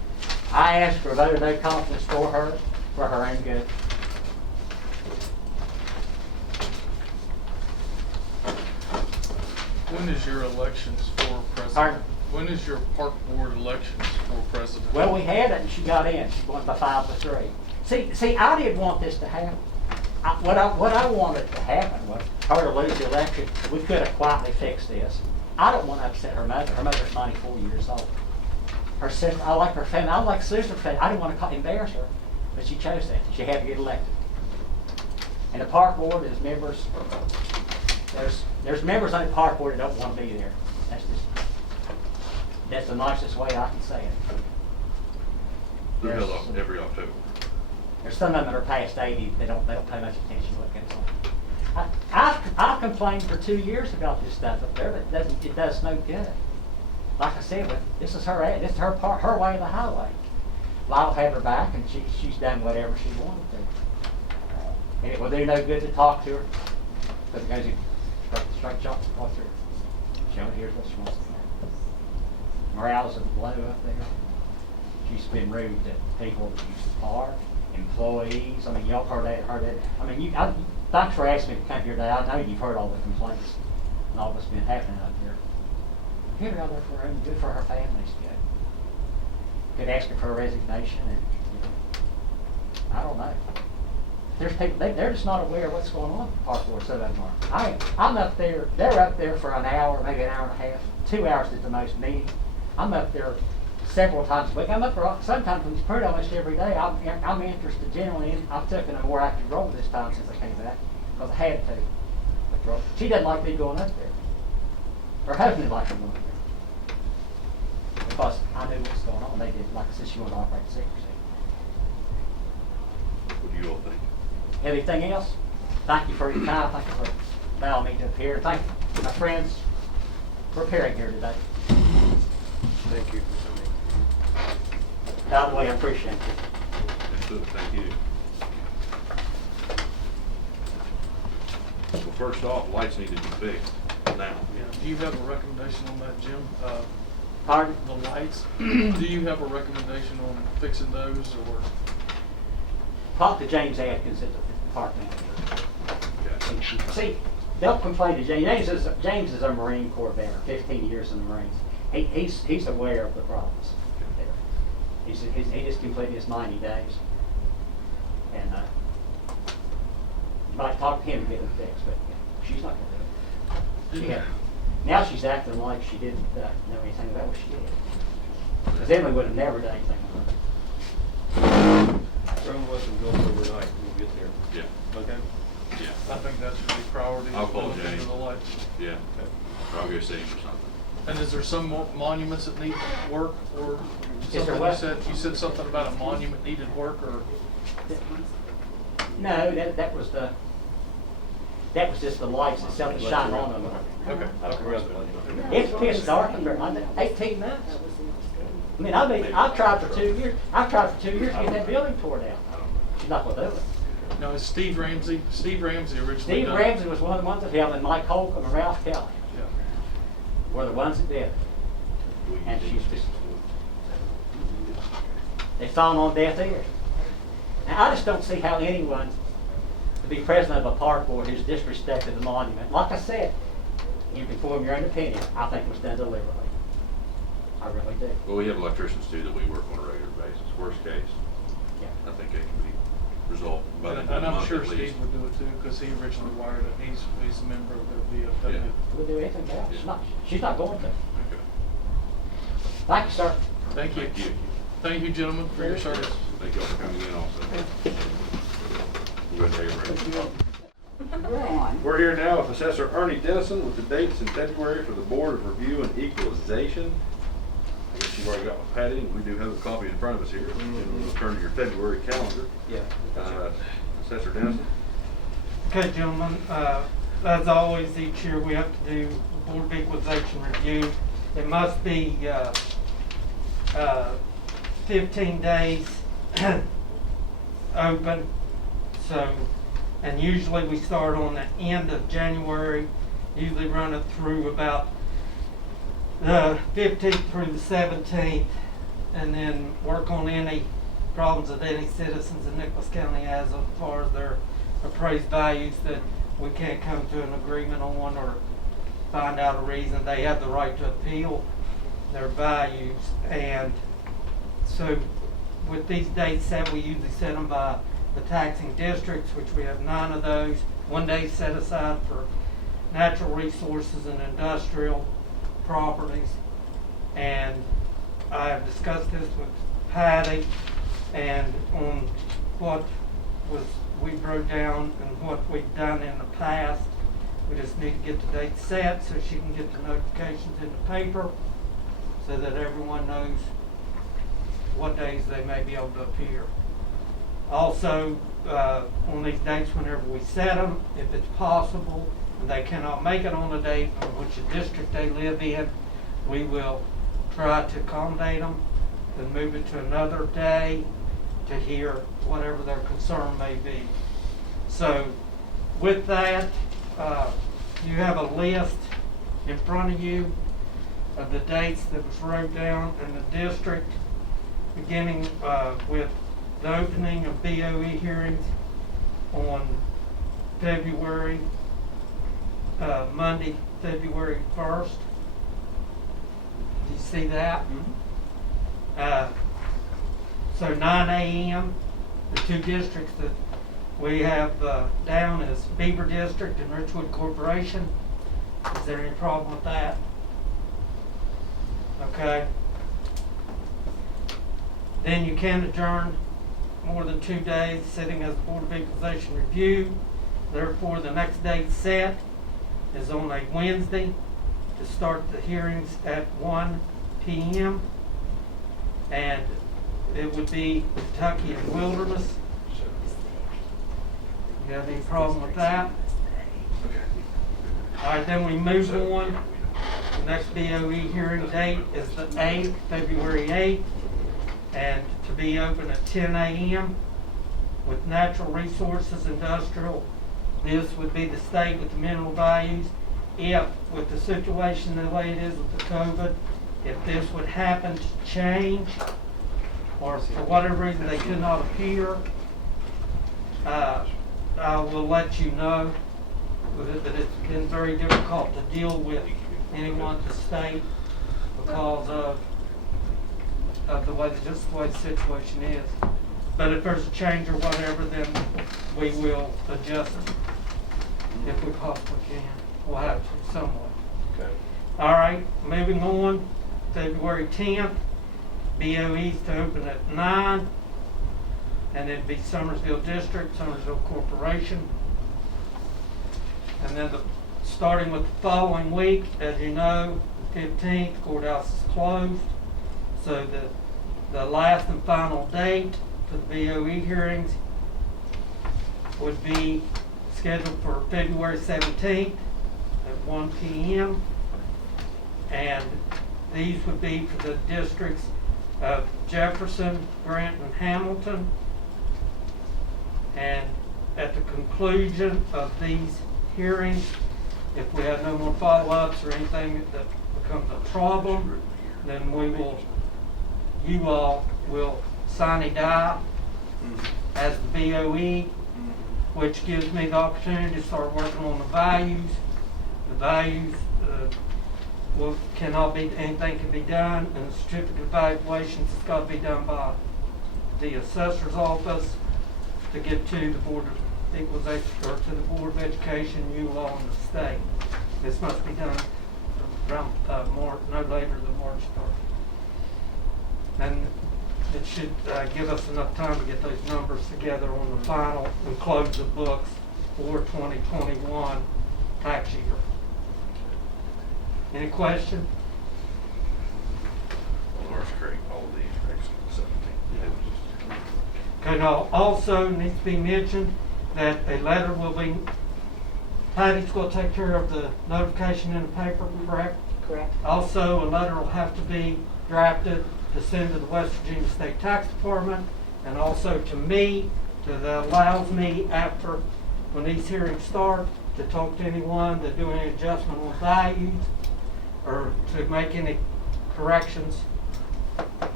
I ask for a vote of no confidence for her own good. When is your elections for Pardon? president? When is your park board elections for president? Well, we had it and she got in. She won by 5-3. See, I didn't want this to happen. What I wanted to happen was her to lose the election. We could have quietly fixed this. I don't want to upset her mother. Her mother's 94 years old. Her sister, I like her family. I like Susan's family. I didn't want to embarrass her, but she chose that. She had to get elected. And the park board is members. There's members on the park board that don't want to be there. That's the nicest way I can say it. They're held up every October. There's some of them that are past 80. They don't pay much attention to what goes on. I've complained for 2 years about this stuff up there, but it does no good. Like I said, this is her part, her way of the highway. I'll have her back, and she's done whatever she wanted to. And it will do no good to talk to her, because it goes straight shots across her. She only hears what she wants to hear. Morale's low up there. She's been rude to people that use the park, employees. I mean, y'all heard that. I mean, thanks for asking me to come here today. I know you've heard all the complaints and all that's been happening up here. Get her out there for her own good, for her family's good. Could ask her for a resignation, and I don't know. There's people, they're just not aware of what's going on at the park board, some of them are. I'm up there, they're up there for an hour, maybe an hour and a half, 2 hours at the most meeting. I'm up there several times a week. I'm up there sometimes pretty almost every day. I'm interested generally in, I've taken a more active role this time since I came back, because I had to. She doesn't like me going up there. Her husband didn't like me going up there. Because I knew what's going on. They did, like I said, she wanted to operate secrecy. What do you all think? Anything else? Thank you for your time. Thank you for allowing me to appear. Thank you, my friends, for appearing here today. Thank you for coming. By the way, I appreciate it. Yes, sir. Thank you. Well, first off, lights need to be fixed now. Do you have a recommendation on that, Jim? Pardon? The lights? Do you have a recommendation on fixing those, or? Talk to James Atkins at the park manager. Okay. See, don't complain to James. James is a Marine Corps veteran, 15 years in the Marines. He's aware of the problems there. He just completed his 90 days. And you might talk to him and get it fixed, but she's not going to do it. Now she's acting like she didn't know anything about what she did. Because Emily would have never done anything about it. Rome wasn't built overnight. We'll get there. Yeah. Okay? Yeah. I think that should be priority. I'll call Look into James. the lights. Yeah. Or I'll go see him or something. And is there some monuments that need work, or Is there something what? you said something about a monument needed work, or? No, that was just the lights that something shine on them. Okay. It's pitch dark up there. 18 months. I mean, I've tried for 2 years. I've tried for 2 years to get that building tore down. She's not going to do it. No, it's Steve Ramsey originally Steve done. Ramsey was one of the ones that helped, and Mike Holcomb and Ralph Kelly Yeah. were the ones that did it. And she's just, they fallen on deaf ears. Now, I just don't see how anyone to be president of a park board who's disrespected the monument. Like I said, you can form your own opinion. I think it was done deliberately. I really do. Well, we have electricians too that we work on a regular basis. Worst case, Yeah. I think it can be resolved by the end of And the I'm month sure at Steve least. would do it too, because he originally wired it. He's a member of the VFW. Yeah. We'll do anything else. She's not going to. Okay. Thank you, sir. Thank you. Thank you. Thank you, gentlemen, for your service. Thank you all for coming in also. We're ready, We're here now with Assessor Ernie Dennison with the dates in February for the Board of Review and Equalization. I guess you've already got my Patty, and we do have a copy in front of us here. And we'll turn to your February calendar. Yeah. Assessor Dennison. Okay, gentlemen, as always, each year we have to do a Board of Equalization review. It must be 15 days open, so, and usually we start on the end of January, usually run it through about the 15th through the 17th, and then work on any problems that any citizens in Nicholas County has as far as their appraised values that we can't come to an agreement on, or find out a reason. They have the right to appeal their values. And so with these dates set, we usually set them by the taxing districts, which we have 9 of those. 1 day set aside for natural resources and industrial properties. And I have discussed this with Patty, and on what we broke down and what we've done in the past. We just need to get the date set so she can get the notifications in the paper so that everyone knows what days they may be able to appear. Also, on these dates, whenever we set them, if it's possible and they cannot make it on the date on which district they live in, we will try to accommodate them and move it to another day to hear whatever their concern may be. So with that, you have a list in front of you of the dates that was wrote down in the district, beginning with the opening of BOE hearings on Monday, February 1st. Do you see that? So 9 a.m., the 2 districts that we have down is Beaver District and Richwood Corporation. Is there any problem with that? Okay. Then you can adjourn more than 2 days, sitting as the Board of Equalization Review. Therefore, the next date set is on a Wednesday to start the hearings at 1 p.m. And it would be Kentucky and Wilderness. You have any problem with that? All right, then we move on. The next BOE hearing date is the 8th, February 8th, and to be open at 10 a.m. with natural resources, industrial. This would be the state with the mineral values. If, with the situation the way it is with the COVID, if this would happen to change, or for whatever reason they could not appear, I will let you know. But it's been very difficult to deal with anyone to state because of the way the situation is. But if there's a change or whatever, then we will adjust it if we possibly can. We'll have to somewhat. Okay. All right, moving on. February 10th, BOE's to open at 9, and it'd be Summersville District, Summersville Corporation. And then starting with the following week, as you know, the 15th, courthouse is closed. So the last and final date for the BOE hearings would be scheduled for February 17th at 1 p.m. And these would be for the districts of Jefferson, Grant, and Hamilton. And at the conclusion of these hearings, if we have no more follow-ups or anything that becomes a problem, then you all will sign a die as the BOE, which gives me the opportunity to start working on the values. The values anything can be done, and the certificate of evaluations has got to be done by the assessor's office to get to the Board of Equalization, or to the Board of Education, you all in the state. This must be done around no later than March 3rd. And it should give us enough time to get those numbers together on the final and close the books for 2021 tax year. Any question? Lawrence Creek, all these, 17. Okay, now also needs to be mentioned that a letter will be, Patty's going to take care of the notification in the paper, correct? Correct. Also, a letter will have to be drafted to send to the West Virginia State Tax Department, and also to me, that allows me, after, when these hearings start, to talk to anyone, to do any adjustment on values, or to make any corrections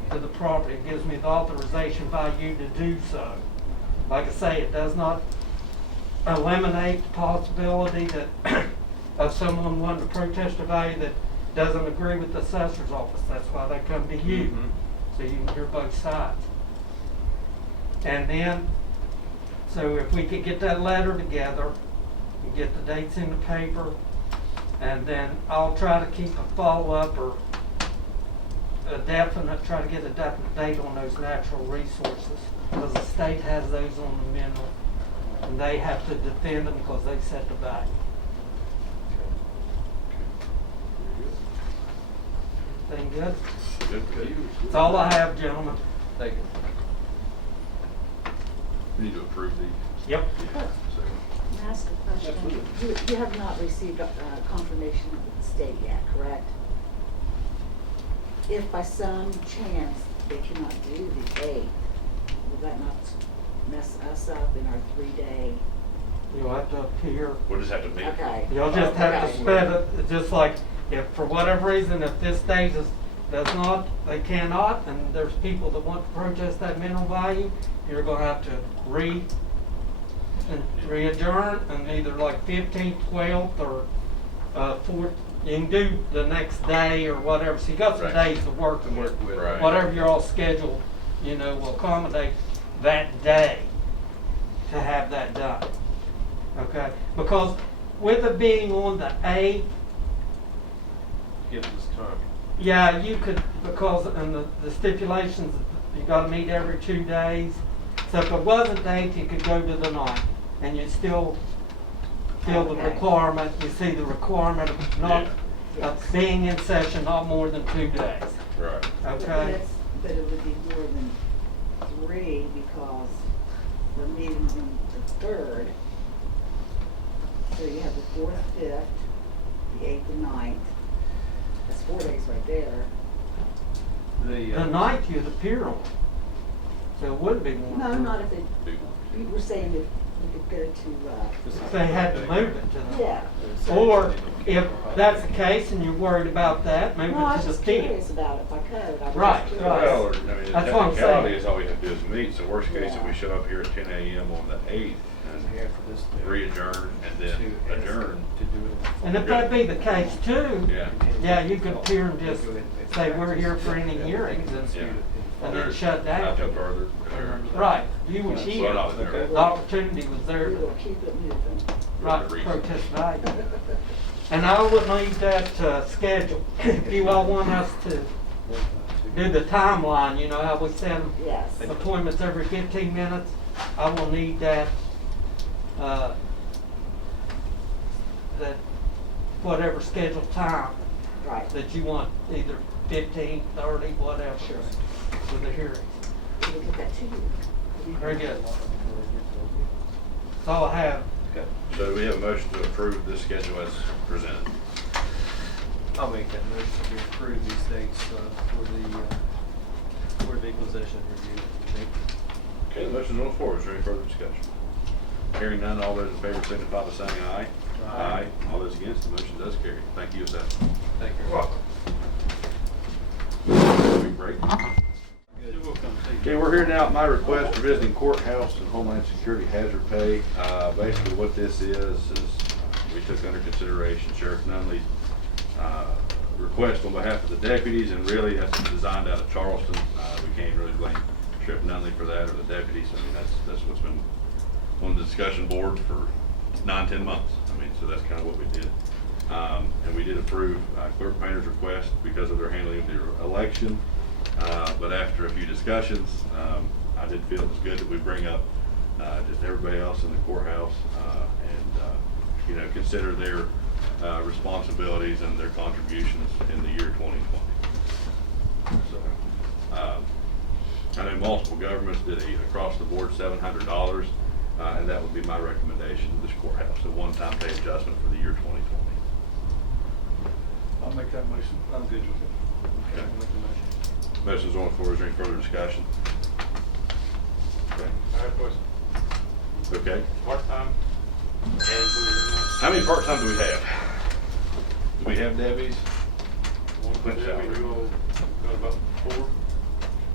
to the property. It gives me the authorization by you to do so. Like I say, it does not eliminate the possibility that of someone wanting to protest a value that doesn't agree with the assessor's office. That's why they come to you, Mhm. so you can hear both sides. And then, so if we could get that letter together and get the dates in the paper, and then I'll try to keep a follow-up or try to get a definite date on those natural resources, because the state has those on the mineral, and they have to defend them because they set the value. Everything good? Good. That's all I have, gentlemen. Thank you. We need to approve these. Yep. So, Can I ask a question? You have not received confirmation of the state yet, correct? If by some chance they cannot do the 8th, will that not mess us up in our 3-day? You'll have to appear. We'll just have to meet. Okay. You'll just have to Okay. spend it, just like, if for whatever reason, if this day does not, they cannot, and there's people that want to protest that mineral value, you're gonna have to re-adjourn, and either like 15th, 12th, or 4th, you can do the next day or whatever, so you got some Right. days to work To work with. with. Right. Whatever you're all scheduled, will accommodate that day to have that done. Okay, because with it being on the 8th, Gives us time. yeah, you could, because in the stipulations, you gotta meet every 2 days. So if it wasn't the 8th, you could go to the 9th, and you'd still feel the Okay. requirement, you see the requirement of not, of being in session not more than 2 days, Right. okay? But it would be more than 3 because we're meeting on the 3rd. So you have the 4th, 5th, the 8th, and 9th. That's 4 days right there. The 9th you'd appear on, so it would be more. No, than- not if it, you were saying if we could go to, If they had to move it to the. yeah. Or if that's the case and you're worried about that, move No, I it was to the just 10th. curious about it if I could. I was Right, just right. curious. Well, or, I mean, the That's what I'm technicality saying. is all we have to do is meet, so worst case, if we Yeah. show up here at 10 a.m. on the 8th Yeah, for this. and re-adjourn and then To ask adjourn. them to do it. And if that be the case too, Yeah. you could appear and just say, we're here for any hearings, Yeah. and then shut down. Not go further. adjourn. Right, you was Slow here, down there. the opportunity was there We will to, keep it moving. right, protest value. And I would need that schedule, if you all want us to do the timeline, how we set Yes. appointments every 15 minutes, I will need that, that whatever scheduled time Right. that you want, either 15, 30, whatever, Sure. for the hearings. We'll get that to you. Very good. That's all I have. Okay. So we have a motion to approve this schedule as presented. I'll make that motion to approve these dates for the Board of Equalization review. Okay, the motion's on the floor. Is there any further discussion? Hearing none, all those in favor signify by saying aye. Aye. All those against, the motion does carry. Thank you, Assessor. Thank you. Quick break. Good. Okay, we're here now at my request for visiting courthouse and Homeland Security hazard pay. Basically what this is we took under consideration Sheriff Nunley's request on behalf of the deputies, and really that's designed out of Charleston. We can't really blame Sheriff Nunley for that or the deputies. I mean, that's what's been on the discussion board for 9-10 months. I mean, so that's kind of what we did. And we did approve Clerk Painter's request because of their handling of the election. But after a few discussions, I did feel it was good that we bring up just everybody else in the courthouse and consider their responsibilities and their contributions in the year 2020. So I know multiple governments did across the board $700, and that would be my recommendation to this courthouse, a one-time pay adjustment for the year 2020. I'll make that motion. I'm good with it. Okay. I'll make the motion. Motion's on the floor. Is there any further discussion? Okay. I have a question. Okay. Part-time? How many part-time do we have? Do we have Debbie's? One for Clint Debbie, salary. you all got about 4?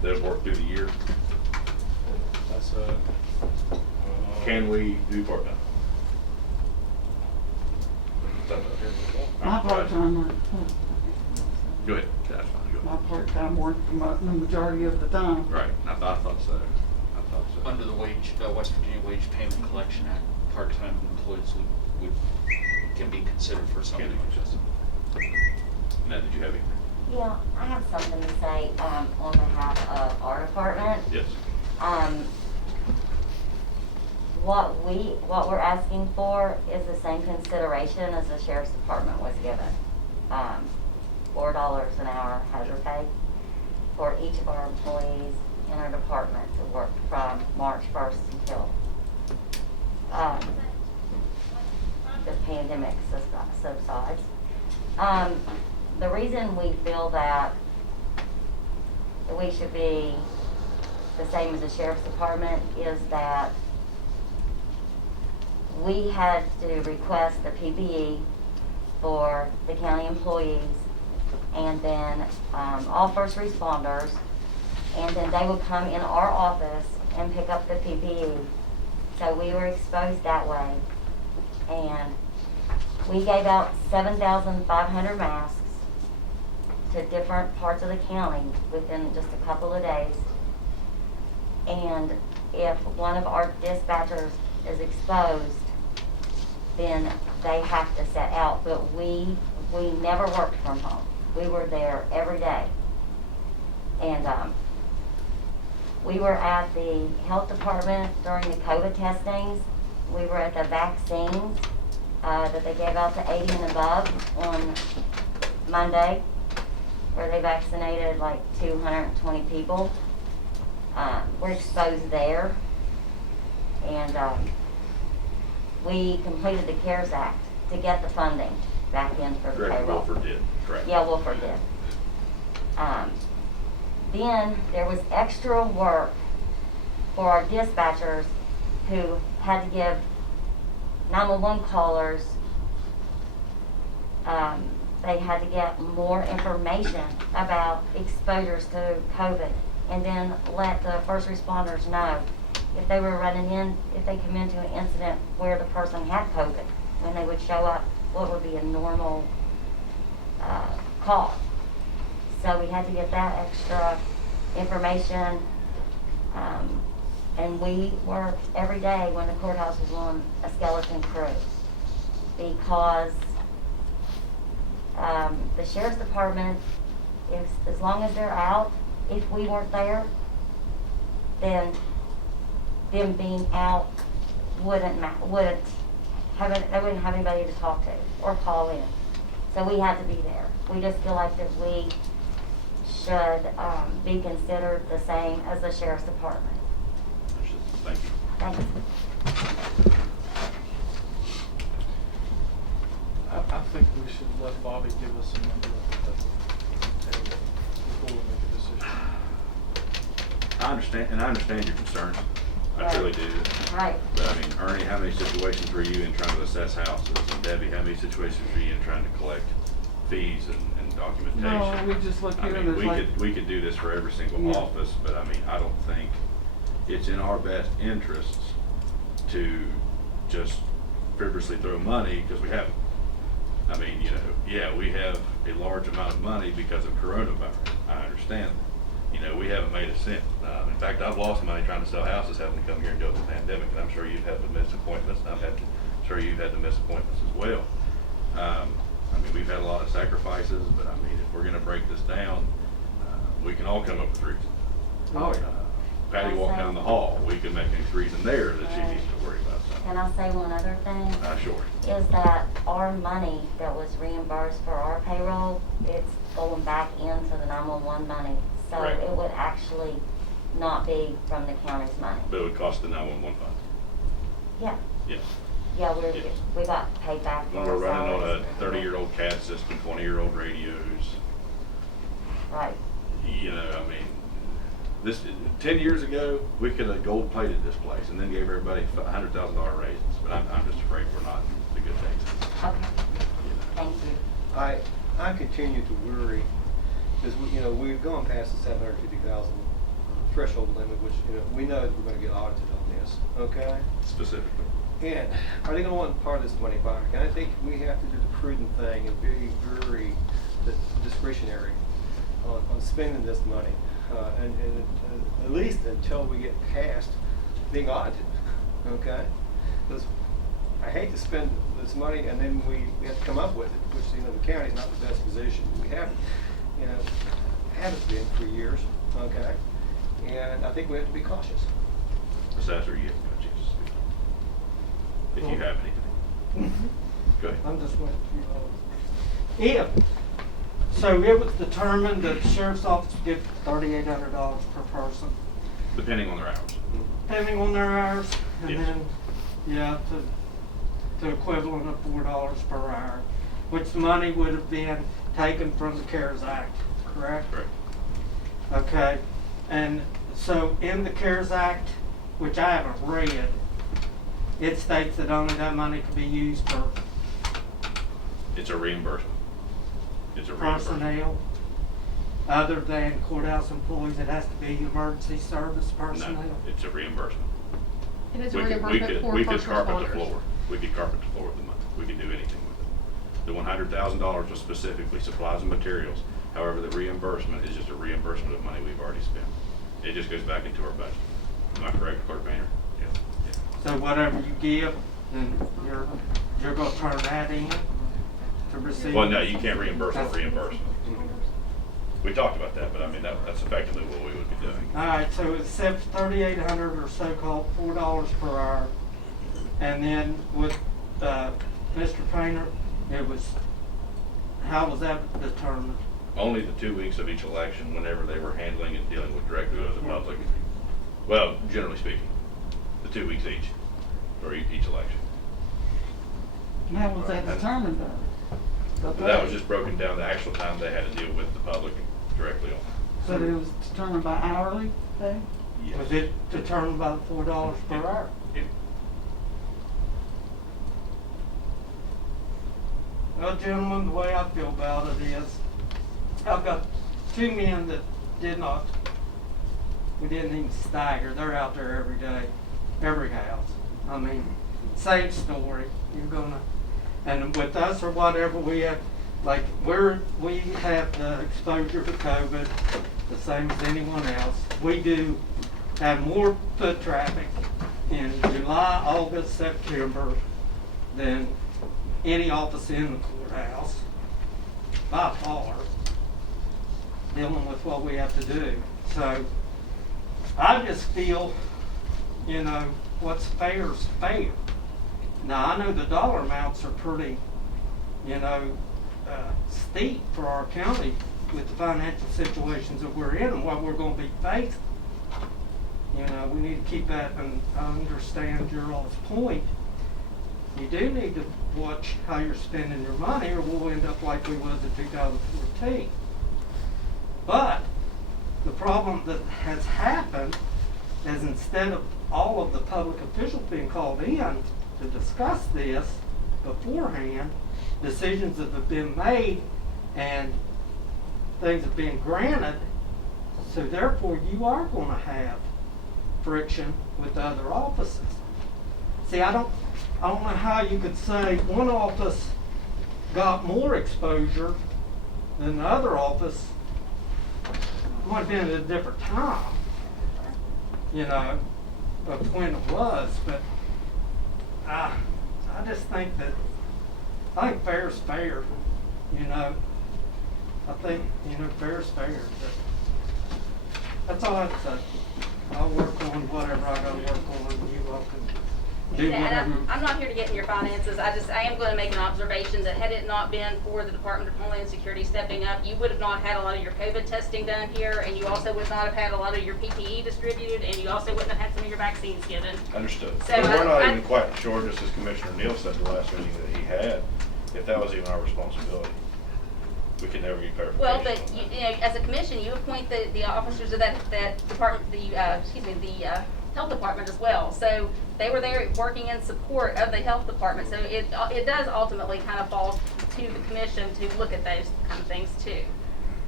They'll work through the year. That's, Can we do part-time? My part-time, Go ahead, that's fine, go my ahead. part-time work the majority of the time. Right, I thought so, I thought so. Under the West Virginia Wage Payment Collection Act, part-time employees can be considered for some. Candy Justin. Now, did you have anything? Yeah, I have something to say, on behalf of our department. Yes. What we're asking for is the same consideration as the sheriff's department was given. $4 an hour hazard pay for each of our employees in our department to work from March 1st until, the pandemic subsides. The reason we feel that we should be the same as the sheriff's department is that we had to request the PPE for the county employees and then all first responders, and then they would come in our office and pick up the PPE. So we were exposed that way. And we gave out 7,500 masks to different parts of the county within just a couple of days. And if one of our dispatchers is exposed, then they have to set out. But we never worked from home. We were there every day. And we were at the health department during the COVID testings. We were at the vaccines that they gave out to 80 and above on Monday, where they vaccinated like 220 people. We're exposed there. And we completed the CARES Act to get the funding back in for the Director payroll. Wilford did, correct? Yeah, Wilford did. Then there was extra work for our dispatchers who had to give 911 callers, they had to get more information about exposures to COVID, and then let the first responders know if they were if they come into an incident where the person had COVID, when they would show up, what would be a normal call. So we had to get that extra information, and we worked every day when the courthouse was on a skeleton crew, because the sheriff's department, as long as they're out, if we weren't there, then them being out they wouldn't have anybody to talk to or call in. So we had to be there. We just feel like that we should be considered the same as the sheriff's department. Thank you. Thank you. I think we should let Bobby give us a number before we make a decision. I understand your concerns. I really do. Right. But I mean, Ernie, how many situations were you in trying to assess houses? And Debbie, how many situations were you in trying to collect fees and documentation? No, we just look I at it mean, as we could do this for every single Yeah. office, but I mean, I don't think it's in our best interests to just frivolously throw money because we haven't. I mean, yeah, we have a large amount of money because of coronavirus. I understand that. We haven't made a cent. In fact, I've lost money trying to sell houses having to come here and go through the pandemic, and I'm sure you've had to miss appointments, and I'm sure you've had to miss appointments as well. I mean, we've had a lot of sacrifices, but I mean, if we're gonna break this down, we can all come up with reasons. Oh, yeah. Patty walked down the hall, we could make a reason there that she needs to worry about something. Can I say one other thing? Sure. Is that our money that was reimbursed for our payroll, it's going back into the 911 money. So Right. it would actually not be from the county's money. But it would cost the 911 fund. Yeah, Yes. yeah, Yes. we got paid back for When our we're running on salaries. a 30-year-old CAD system, 20-year-old radios, Right, I mean, 10 years ago, we could have gold-plated this place and then gave everybody $100,000 raises. But I'm just afraid we're not in the good days. okay, thank you. I continue to worry, because we've gone past the 750,000 threshold limit, which, we know that we're gonna get audited on this, okay? Specifically. And are they gonna want part of this money back? And I think we have to do the prudent thing and be very discretionary on spending this money. And at least until we get past being audited, okay? Because I hate to spend this money and then we have to come up with it, which, the county's not in the best position. We haven't been for years, okay? And I think we have to be cautious. Ms. Sasser, you haven't got a chance to speak. If you have anything. Go ahead. I'm just waiting for you all. So it was determined that the sheriff's office would get $3,800 per person, Depending on their hours. depending on their hours, and Yes. then, the equivalent of $4 per hour, which the money would have been taken from the CARES Act, correct? Correct. Okay, and so in the CARES Act, which I haven't read, it states that only that money can be used for It's a reimbursement. It's a reimbursement. personnel other than courthouse employees. It has to be emergency service personnel. No, it's a reimbursement. It is a We could- reimbursement for We first could carpet the responders. floor. We could carpet the floor with the money. We could do anything with it. The $100,000 was specifically supplies and materials. However, the reimbursement is just a reimbursement of money we've already spent. It just goes back into our budget. Am I correct, Clerk Painter? Yeah. So whatever you give, then you're gonna turn that in to receive. Well, no, you can't reimburse on reimbursement. We talked about that, but I mean, that's effectively what we would be doing. All right, so it's set $3,800 or so-called $4 per hour. And then with, Mr. Painter, it was, how was that determined? Only the 2 weeks of each election, whenever they were handling and dealing with directly with the public. Well, generally speaking, the 2 weeks each, or each election. How was that determined though? That was just broken down the actual time they had to deal with the public directly on. So it was determined by hourly pay? Yes. Was it determined by the $4 per hour? Well, gentlemen, the way I feel about it is, I've got two men that we didn't even stagger. They're out there every day, every house. I mean, same story. And with us or whatever, we have, like, we have the exposure to COVID the same as anyone else. We do have more foot traffic in July, August, September than any office in the courthouse, by far, dealing with what we have to do. So I just feel, what's fair is fair. Now, I know the dollar amounts are pretty, steep for our county with the financial situations that we're in and what we're gonna be facing. We need to keep that, and I understand your all's point. You do need to watch how you're spending your money, or we'll end up like we was in 2014. But the problem that has happened is, instead of all of the public officials being called in to discuss this beforehand, decisions that have been made and things have been granted, so therefore you are going to have friction with other offices. See, I don't know how you could say one office got more exposure than the other office. It might have been at a different time, of when it was, but I just think that, I think fair is fair, I think, fair is fair, but that's all I have to say. I'll work on whatever I gotta work on, and you all can do And whatever. I'm not here to get in your finances. I am going to make an observation that had it not been for the Department of Homeland Security stepping up, you would have not had a lot of your COVID testing done here, and you also would not have had a lot of your PPE distributed, and you also wouldn't have had some of your vaccines given. Understood. So But we're not I- even quite sure, just as Commissioner Neal said the last meeting that he had, if that was even our responsibility. We can never get clarification. Well, but on that. as a commission, you appoint the officers of that department, the health department as well. So they were there working in support of the health department. So it does ultimately kind of fall to the commission to look at those kind of things too.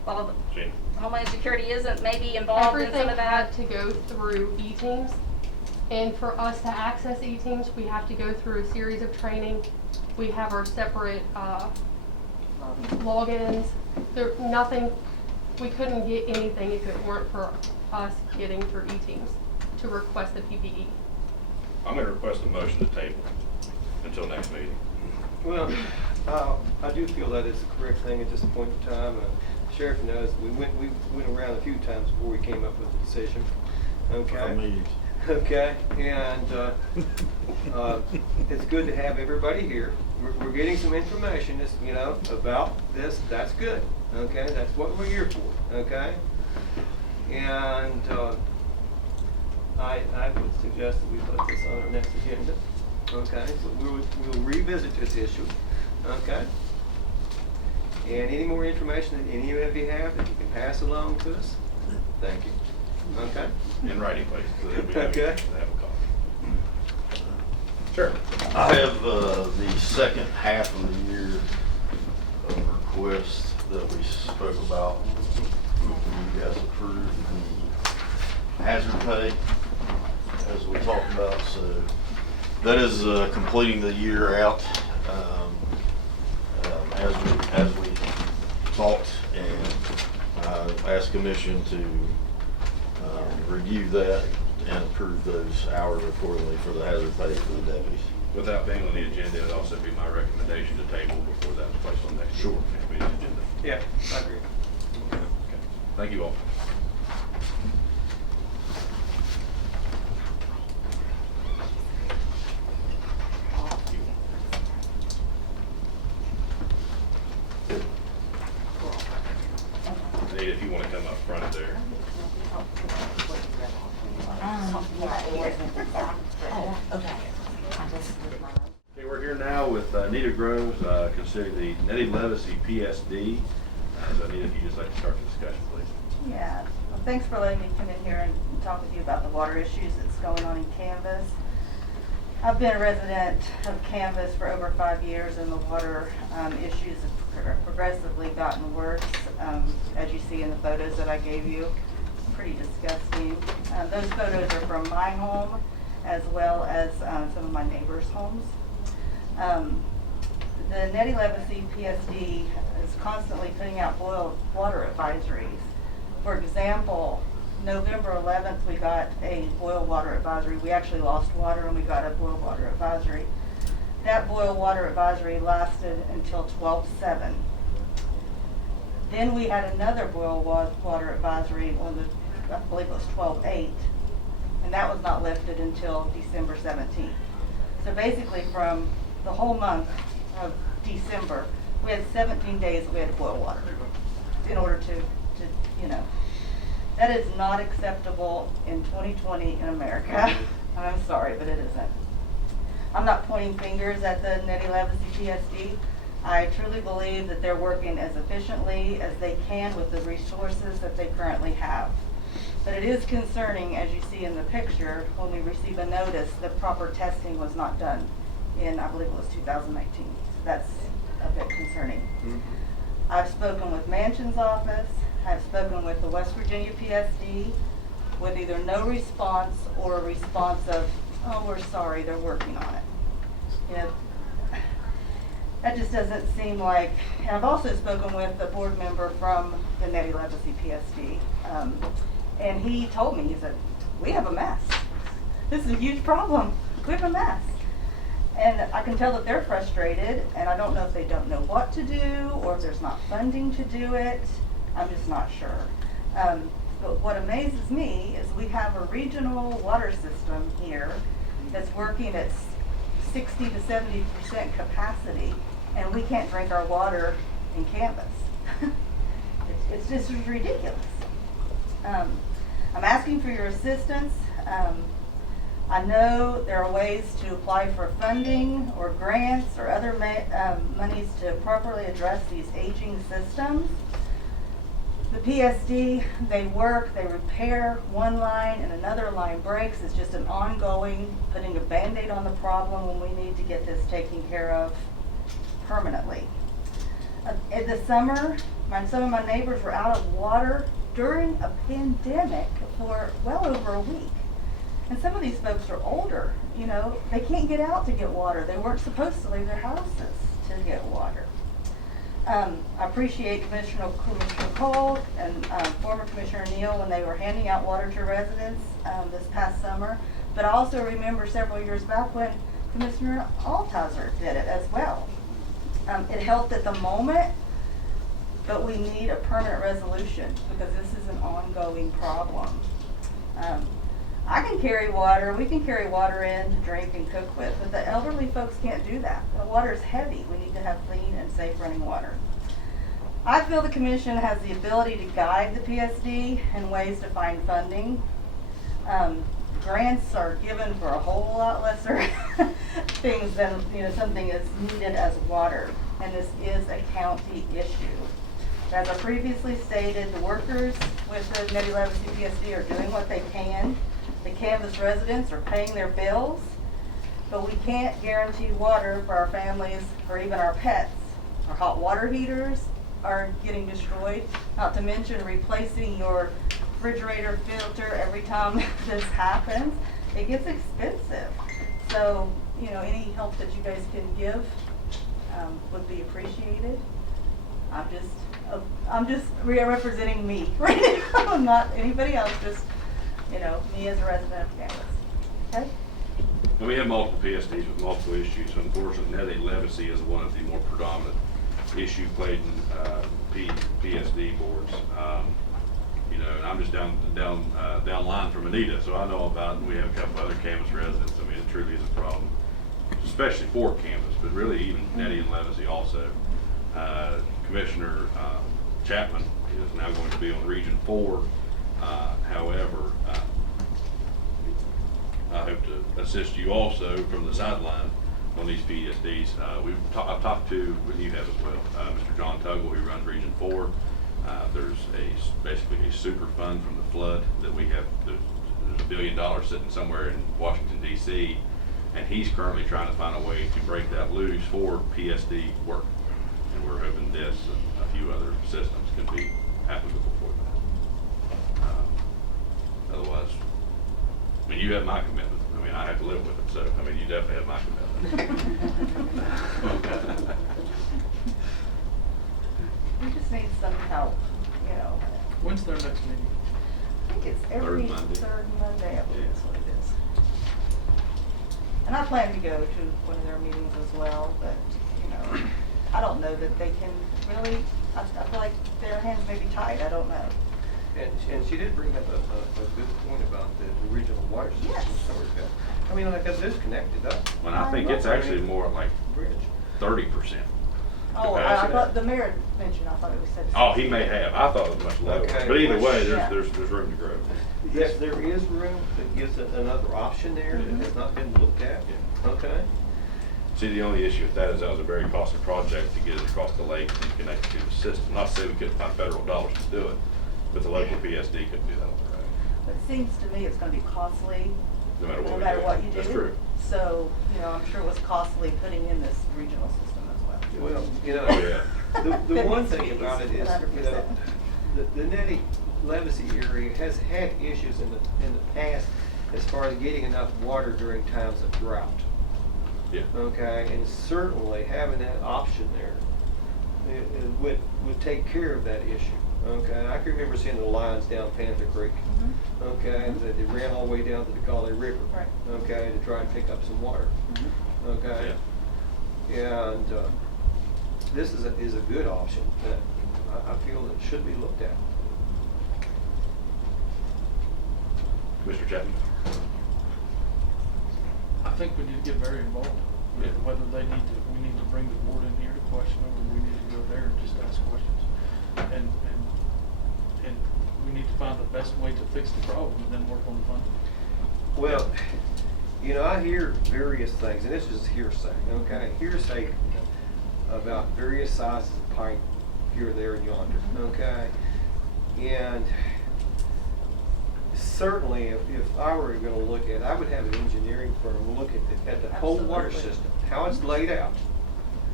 While Gina? Homeland Security isn't maybe involved in some Everything of that? had to go through E-Teams. And for us to access E-Teams, we have to go through a series of training. We have our separate logins. Nothing, we couldn't get anything if it weren't for us getting through E-Teams to request the PPE. I'm gonna request a motion to table until next meeting. Well, I do feel that is the correct thing at this point in time. Sheriff knows, we went around a few times before we came up with a decision. Okay? Okay, and it's good to have everybody here. We're getting some information, about this. That's good. Okay, that's what we're here for. Okay, and I would suggest that we put this on our next agenda. Okay, so we'll revisit this issue. Okay, and any more information that any of you have that you can pass along to us, thank you. Okay. In writing, please. So that we have Okay. have a copy. Sure. I have the second half of the year of requests that we spoke about. You guys approved the hazard pay, as we talked about, so that is completing the year out as we talked, and I asked Commission to review that and approve those hours accordingly for the hazard pay for the deputies. Without being on the agenda, it'd also be my recommendation to table before that's placed on next Sure. meeting agenda. Yeah, I agree. Okay. Thank you all. Nate, if you want to come up front there. Yeah, it wasn't. Oh, okay. Okay, we're here now with Nita Groves, considering the Nettie Levacy PSD. So Nita, if you'd just like to start the discussion, please. Yeah, well, thanks for letting me come in here and talk with you about the water issues that's going on in Canvas. I've been a resident of Canvas for over 5 years, and the water issues have progressively gotten worse, as you see in the photos that I gave you. Pretty disgusting. Those photos are from my home as well as some of my neighbors' homes. The Nettie Levacy PSD is constantly putting out boil water advisories. For example, November 11th, we got a boil water advisory. We actually lost water and we got a boil water advisory. That boil water advisory lasted until 12/7. Then we had another boil water advisory on the, I believe it was 12/8, and that was not lifted until December 17th. So basically from the whole month of December, we had 17 days we had to boil water in order to that is not acceptable in 2020 in America. I'm sorry, but it isn't. I'm not pointing fingers at the Nettie Levacy PSD. I truly believe that they're working as efficiently as they can with the resources that they currently have. But it is concerning, as you see in the picture, when we receive a notice that proper testing was not done in, I believe it was 2019. So that's a bit concerning. Mm-hmm. I've spoken with Manchin's office. I've spoken with the West Virginia PSD with either no response or a response of, oh, we're sorry, they're working on it. That just doesn't seem like, and I've also spoken with a board member from the Nettie Levacy PSD, and he told me, he said, we have a mess. This is a huge problem. We have a mess. And I can tell that they're frustrated, and I don't know if they don't know what to do or if there's not funding to do it. I'm just not sure. But what amazes me is we have a regional water system here that's working at 60 to 70% capacity, and we can't drink our water in Canvas. It's just ridiculous. I'm asking for your assistance. I know there are ways to apply for funding or grants or other monies to properly address these aging systems. The PSD, they work, they repair one line and another line breaks. It's just an ongoing, putting a Band-Aid on the problem when we need to get this taken care of permanently. In the summer, some of my neighbors were out of water during a pandemic for well over a week. And some of these folks are older, you know, they can't get out to get water. They weren't supposed to leave their houses to get water. I appreciate Commissioner Cole and former Commissioner Neal when they were handing out water to residents this past summer. But I also remember several years back when Commissioner Altizer did it as well. It helped at the moment, but we need a permanent resolution because this is an ongoing problem. I can carry water, we can carry water in to drink and cook with, but the elderly folks can't do that. The water is heavy. We need to have clean and safe running water. I feel the commission has the ability to guide the PSD in ways to find funding. Grants are given for a whole lot lesser things than, you know, something as needed as water, and this is a county issue. As I previously stated, the workers with the Nettie Legacy PSD are doing what they can. The Canvas residents are paying their bills, but we can't guarantee water for our families or even our pets. Our hot water heaters are getting destroyed, not to mention replacing your refrigerator filter every time this happens. It gets expensive. So, you know, any help that you guys can give would be appreciated. I'm just representing me right now, not anybody else, just, you know, me as a resident of Canvas. Okay? And we have multiple PSDs with multiple issues. Unfortunately, Nettie Legacy is one of the more predominant issue played in PSD boards. You know, and I'm just down line from Anita, so I know about it. And we have a couple other Canvas residents. I mean, it truly is a problem, especially for Canvas, but really even Nettie and Legacy also. Commissioner Chapman is now going to be on Region 4. However, I hope to assist you also from the sideline on these PSDs. I've talked to, and you have as well, Mr. John Tuggle, who runs Region 4. There's basically a super fund from the flood that we have. There's $1 billion sitting somewhere in Washington, D.C., and he's currently trying to find a way to break that loose for PSD work. And we're hoping this and a few other systems can be applicable for that. Otherwise, I mean, you have my commitment. I mean, I have to live with it, so, I mean, you definitely have my commitment. We just need some help, you know. When's their next meeting? I think it's every third Monday, I believe is what it is. And I plan to go to one of their meetings as well, but, you know, I don't know that they can really, I feel like their hands may be tied, I don't know. And she did bring up a good point about the regional water system. Yes. I mean, like, this connected up. Well, I think it's actually more like Bridge. 30%. Oh, I thought the mayor mentioned, I thought it was said. Oh, he may have. I thought it was much lower. Okay. But either way, Yeah. there's room to grow. Yes, there is room that gives it another option there that has not been looked at. Yeah. Okay. See, the only issue with that is that was a very costly project to get it across the lake and connect to the system. Not to say we couldn't find federal dollars to do it, but the local PSD couldn't do that on their own. But it seems to me it's gonna be costly. No matter what we No matter do. what you do. That's true. So, you know, I'm sure it was costly putting in this regional system as well. Well, you know, Oh, yeah. the one thing about it is, 100%. the Nettie Legacy area has had issues in the past as far as getting enough water during times of drought. Yeah. Okay, and certainly having that option there, it would take care of that issue. Okay, I can remember seeing the lines down Panther Creek. Okay, that they ran all the way down to the Gauley River. Right. Okay, to try and pick up some water. Okay. And this is a good option that I feel that should be looked at. Mr. Chapman? I think we need to get very involved. Yeah. Whether we need to bring the board in here to question them, or we need to go there and just ask questions. And we need to find the best way to fix the problem and then work on the funding. Well, you know, I hear various things, and this is hearsay, okay? Hearsay about various sizes of pipe here, there, and yonder, okay? And certainly, if I were going to look at it, I would have an engineering firm look at the whole water Absolutely. system, how it's laid out,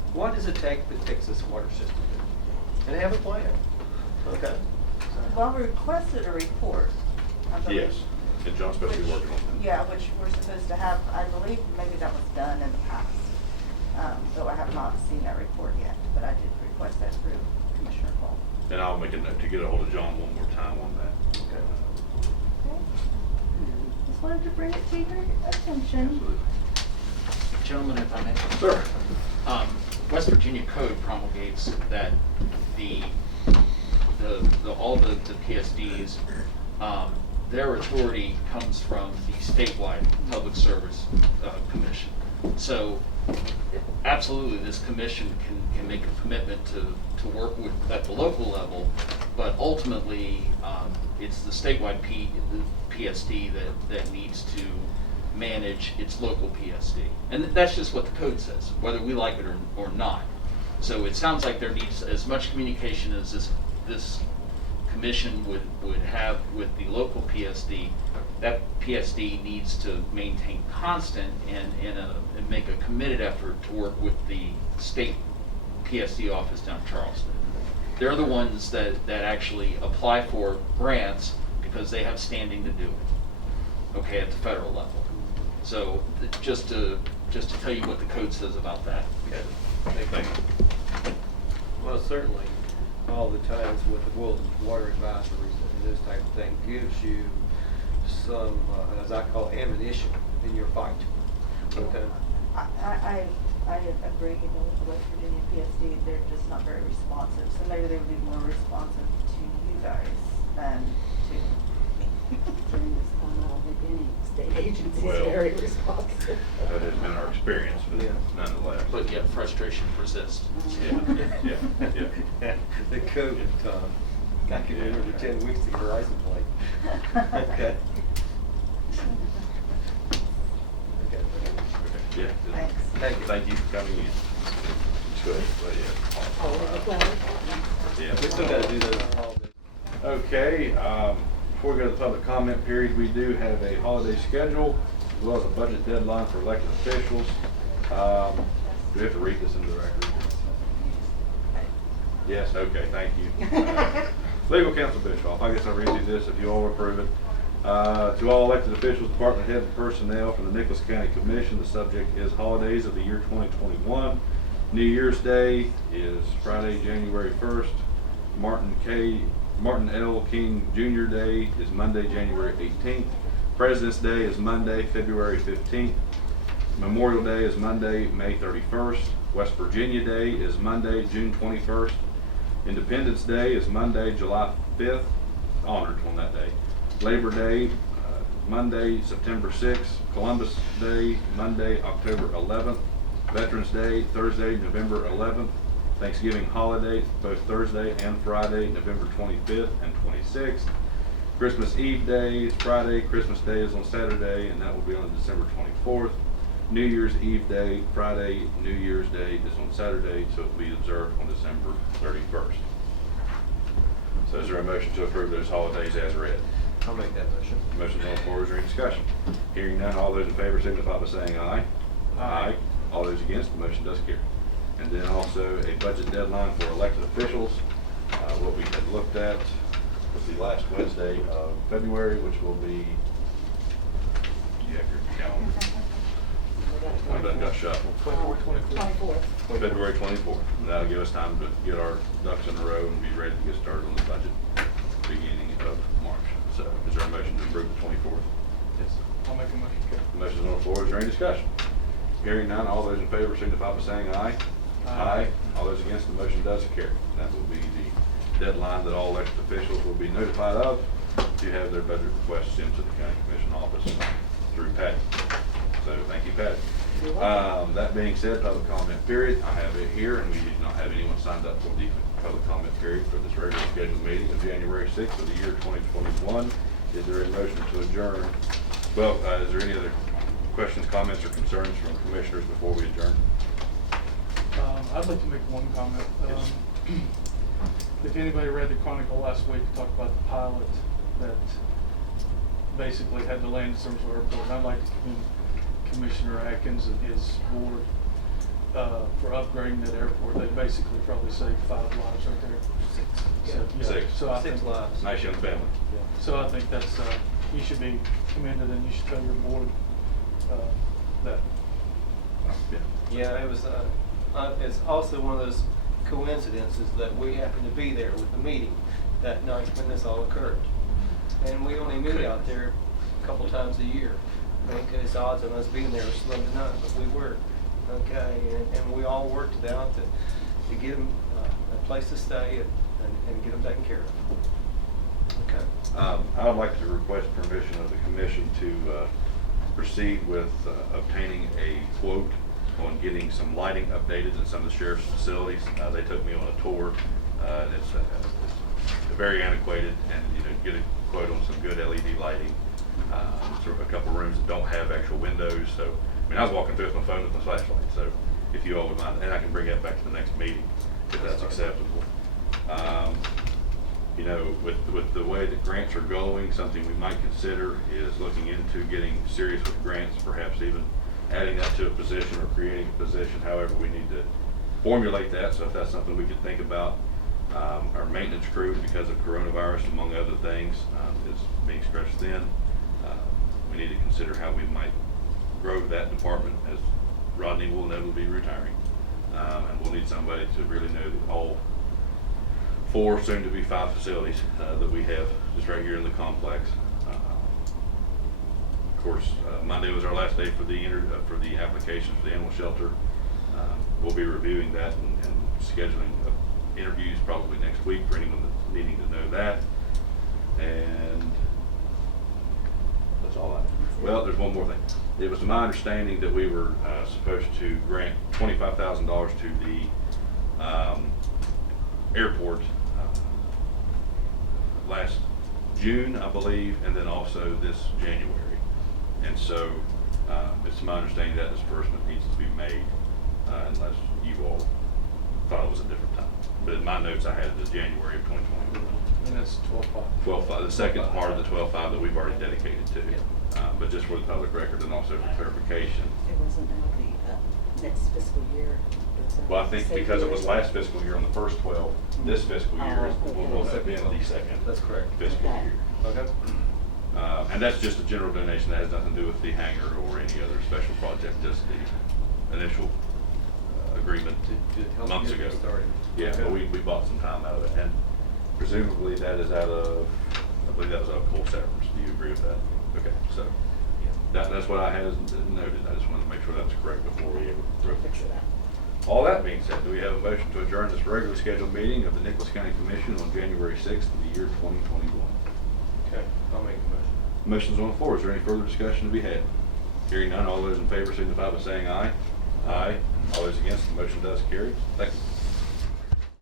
what does it take to fix this water system? And have a plan, okay? Well, we requested a report. I believe. Yes, and John's supposed to be working on that. Yeah, which we're supposed to have, I believe maybe that was done in the past. Though I have not seen that report yet, but I did request that through Commissioner Paul. And I'll make a note to get a hold of John one more time on that. Okay. Okay. Just wanted to bring it to your attention. Absolutely. Gentlemen, if I may. Sir. West Virginia code promulgates that all the PSDs, their authority comes from the statewide Public Service Commission. So absolutely, this commission can make a commitment to work with at the local level, but ultimately, it's the statewide PSD that needs to manage its local PSD. And that's just what the code says, whether we like it or not. So it sounds like there needs as much communication as this commission would have with the local PSD. That PSD needs to maintain constant and make a committed effort to work with the state PSD office down in Charleston. They're the ones that actually apply for grants because they have standing to do it, okay, at the federal level. So just to tell you what the code says about that. Okay. Thank you. Well, certainly, all the times with the World Water Advisories and this type of thing gives you some, as I call, ammunition in your fight. Okay. I agree with the West Virginia PSD, they're just not very responsive, so maybe they would be more responsive to you guys than to me. During this time, I don't think any state agency Well, is very responsive. That has been our experience, but Yeah. nonetheless. But yet frustration persists. Yeah. The COVID, I can remember 10 weeks to Verizon plate. Okay. Okay. Yeah. Thanks. Thank you for coming in. It's good, but yeah. Oh, the plan? Yeah. We still gotta do those holidays. Okay, before we go to the public comment period, we do have a holiday schedule as well as a budget deadline for elected officials. Do we have to read this into the record? Yes, okay, thank you. Legal counsel Bischoff, I guess I'll read you this if you all approve it. To all elected officials, department head and personnel from the Nicholas County Commission, the subject is holidays of the year 2021. New Year's Day is Friday, January 1st. Martin L. King Jr. Day is Monday, January 18th. President's Day is Monday, February 15th. Memorial Day is Monday, May 31st. West Virginia Day is Monday, June 21st. Independence Day is Monday, July 5th. Honored on that day. Labor Day, Monday, September 6th. Columbus Day, Monday, October 11th. Veterans Day, Thursday, November 11th. Thanksgiving holiday, both Thursday and Friday, November 25th and 26th. Christmas Eve Day is Friday, Christmas Day is on Saturday, and that will be on December 24th. New Year's Eve Day, Friday, New Year's Day is on Saturday, so it will be observed on December 31st. So is there a motion to approve those holidays as read? I'll make that motion. Motion on the floor, is there any discussion? Hearing none, all those in favor signify by saying aye. Aye. All those against, the motion does carry. And then also a budget deadline for elected officials. What we had looked at was the last Wednesday of February, which will be, you have your calendar. One done got shuffled. 24th. February 24th. That'll give us time to get our ducks in a row and be ready to get started on the budget beginning of March. So is there a motion to approve the 24th? Yes, I'll make a motion. Motion's on the floor, is there any discussion? Hearing none, all those in favor signify by saying aye. Aye. All those against, the motion does carry. That will be the deadline that all elected officials will be notified of to have their budget requests sent to the county commission office through Patty. So thank you, Patty. That being said, public comment period, I have it here, and we did not have anyone signed up for the public comment period for this regular scheduled meeting of January 6th of the year 2021. Is there a motion to adjourn? Well, is there any other questions, comments, or concerns from commissioners before we adjourn? I'd like to make one comment. If anybody read the Chronicle last week, it talked about the pilot that basically had to land at Somerville Airport, and I'd like to commend Commissioner Atkins and his board for upgrading that airport, they basically probably saved 5 lives right there. So, yeah. Six. So I 6 think, lives. Nice young family. yeah. So I think that's, you should be commended and you should tell your board, that. Yeah. Yeah, it was, it's also one of those coincidences that we happened to be there with the meeting that night when this all occurred. And we only meet out there a couple times a year. Because odds of us being there are slim to none, but we were. Okay, and we all worked it out to get them a place to stay and get them taken care of. Okay. I would like to request permission of the commission to proceed with obtaining a quote on getting some lighting updated in some of the sheriff's facilities. They took me on a tour, and it's very antiquated, and get a quote on some good LED lighting. Sort of a couple rooms that don't have actual windows. So, I mean, I was walking through with my phone with my flashlight. So, if you all would mind, and I can bring that back to the next meeting if that's acceptable. With the way that grants are going, something we might consider is looking into getting serious with grants, perhaps even adding that to a position or creating a position. However, we need to formulate that. So, if that's something we could think about. Our maintenance crew, because of coronavirus, among other things, is being stretched thin. We need to consider how we might grow that department, as Rodney will inevitably be retiring. And we'll need somebody to really know that all 4, soon to be 5 facilities that we have just right here in the complex. Of course, Monday was our last day for the application for the animal shelter. We'll be reviewing that and scheduling interviews probably next week for anyone that's needing to know that. And that's all I have. Well, there's one more thing. It was my understanding that we were supposed to grant $25,000 to the airport last June, I believe, and then also this January. And so it's my understanding that disbursement needs to be made unless you all thought it was a different time. But in my notes, I had it as January of 2021. And that's 12/5. 12/5, the second part of the 12/5 that we've already dedicated to. But just for the public record and also for clarification. It wasn't now the next fiscal year. Well, I think because it was last fiscal year on the first 12, this fiscal year will have been the second That's correct. fiscal Okay. year. Okay. And that's just a general donation. That has nothing to do with the hangar or any other special project, just the initial agreement To help months you get ago. started. Yeah, Okay. but we bought some time out of it, and presumably that is out of, I believe that was out of coal severance. Do you agree with that? Okay, so that's what I had noted. I just wanted to make sure that was correct before we ever Fix it up. All that being said, do we have a motion to adjourn this regularly scheduled meeting of the Nicholas County Commission on January 6th of the year 2021? Okay, I'll make the motion. Motion's on the floor. Is there any further discussion to be had? Hearing none, all those in favor signify by saying aye. Aye. All those against, the motion does carry. Thank you.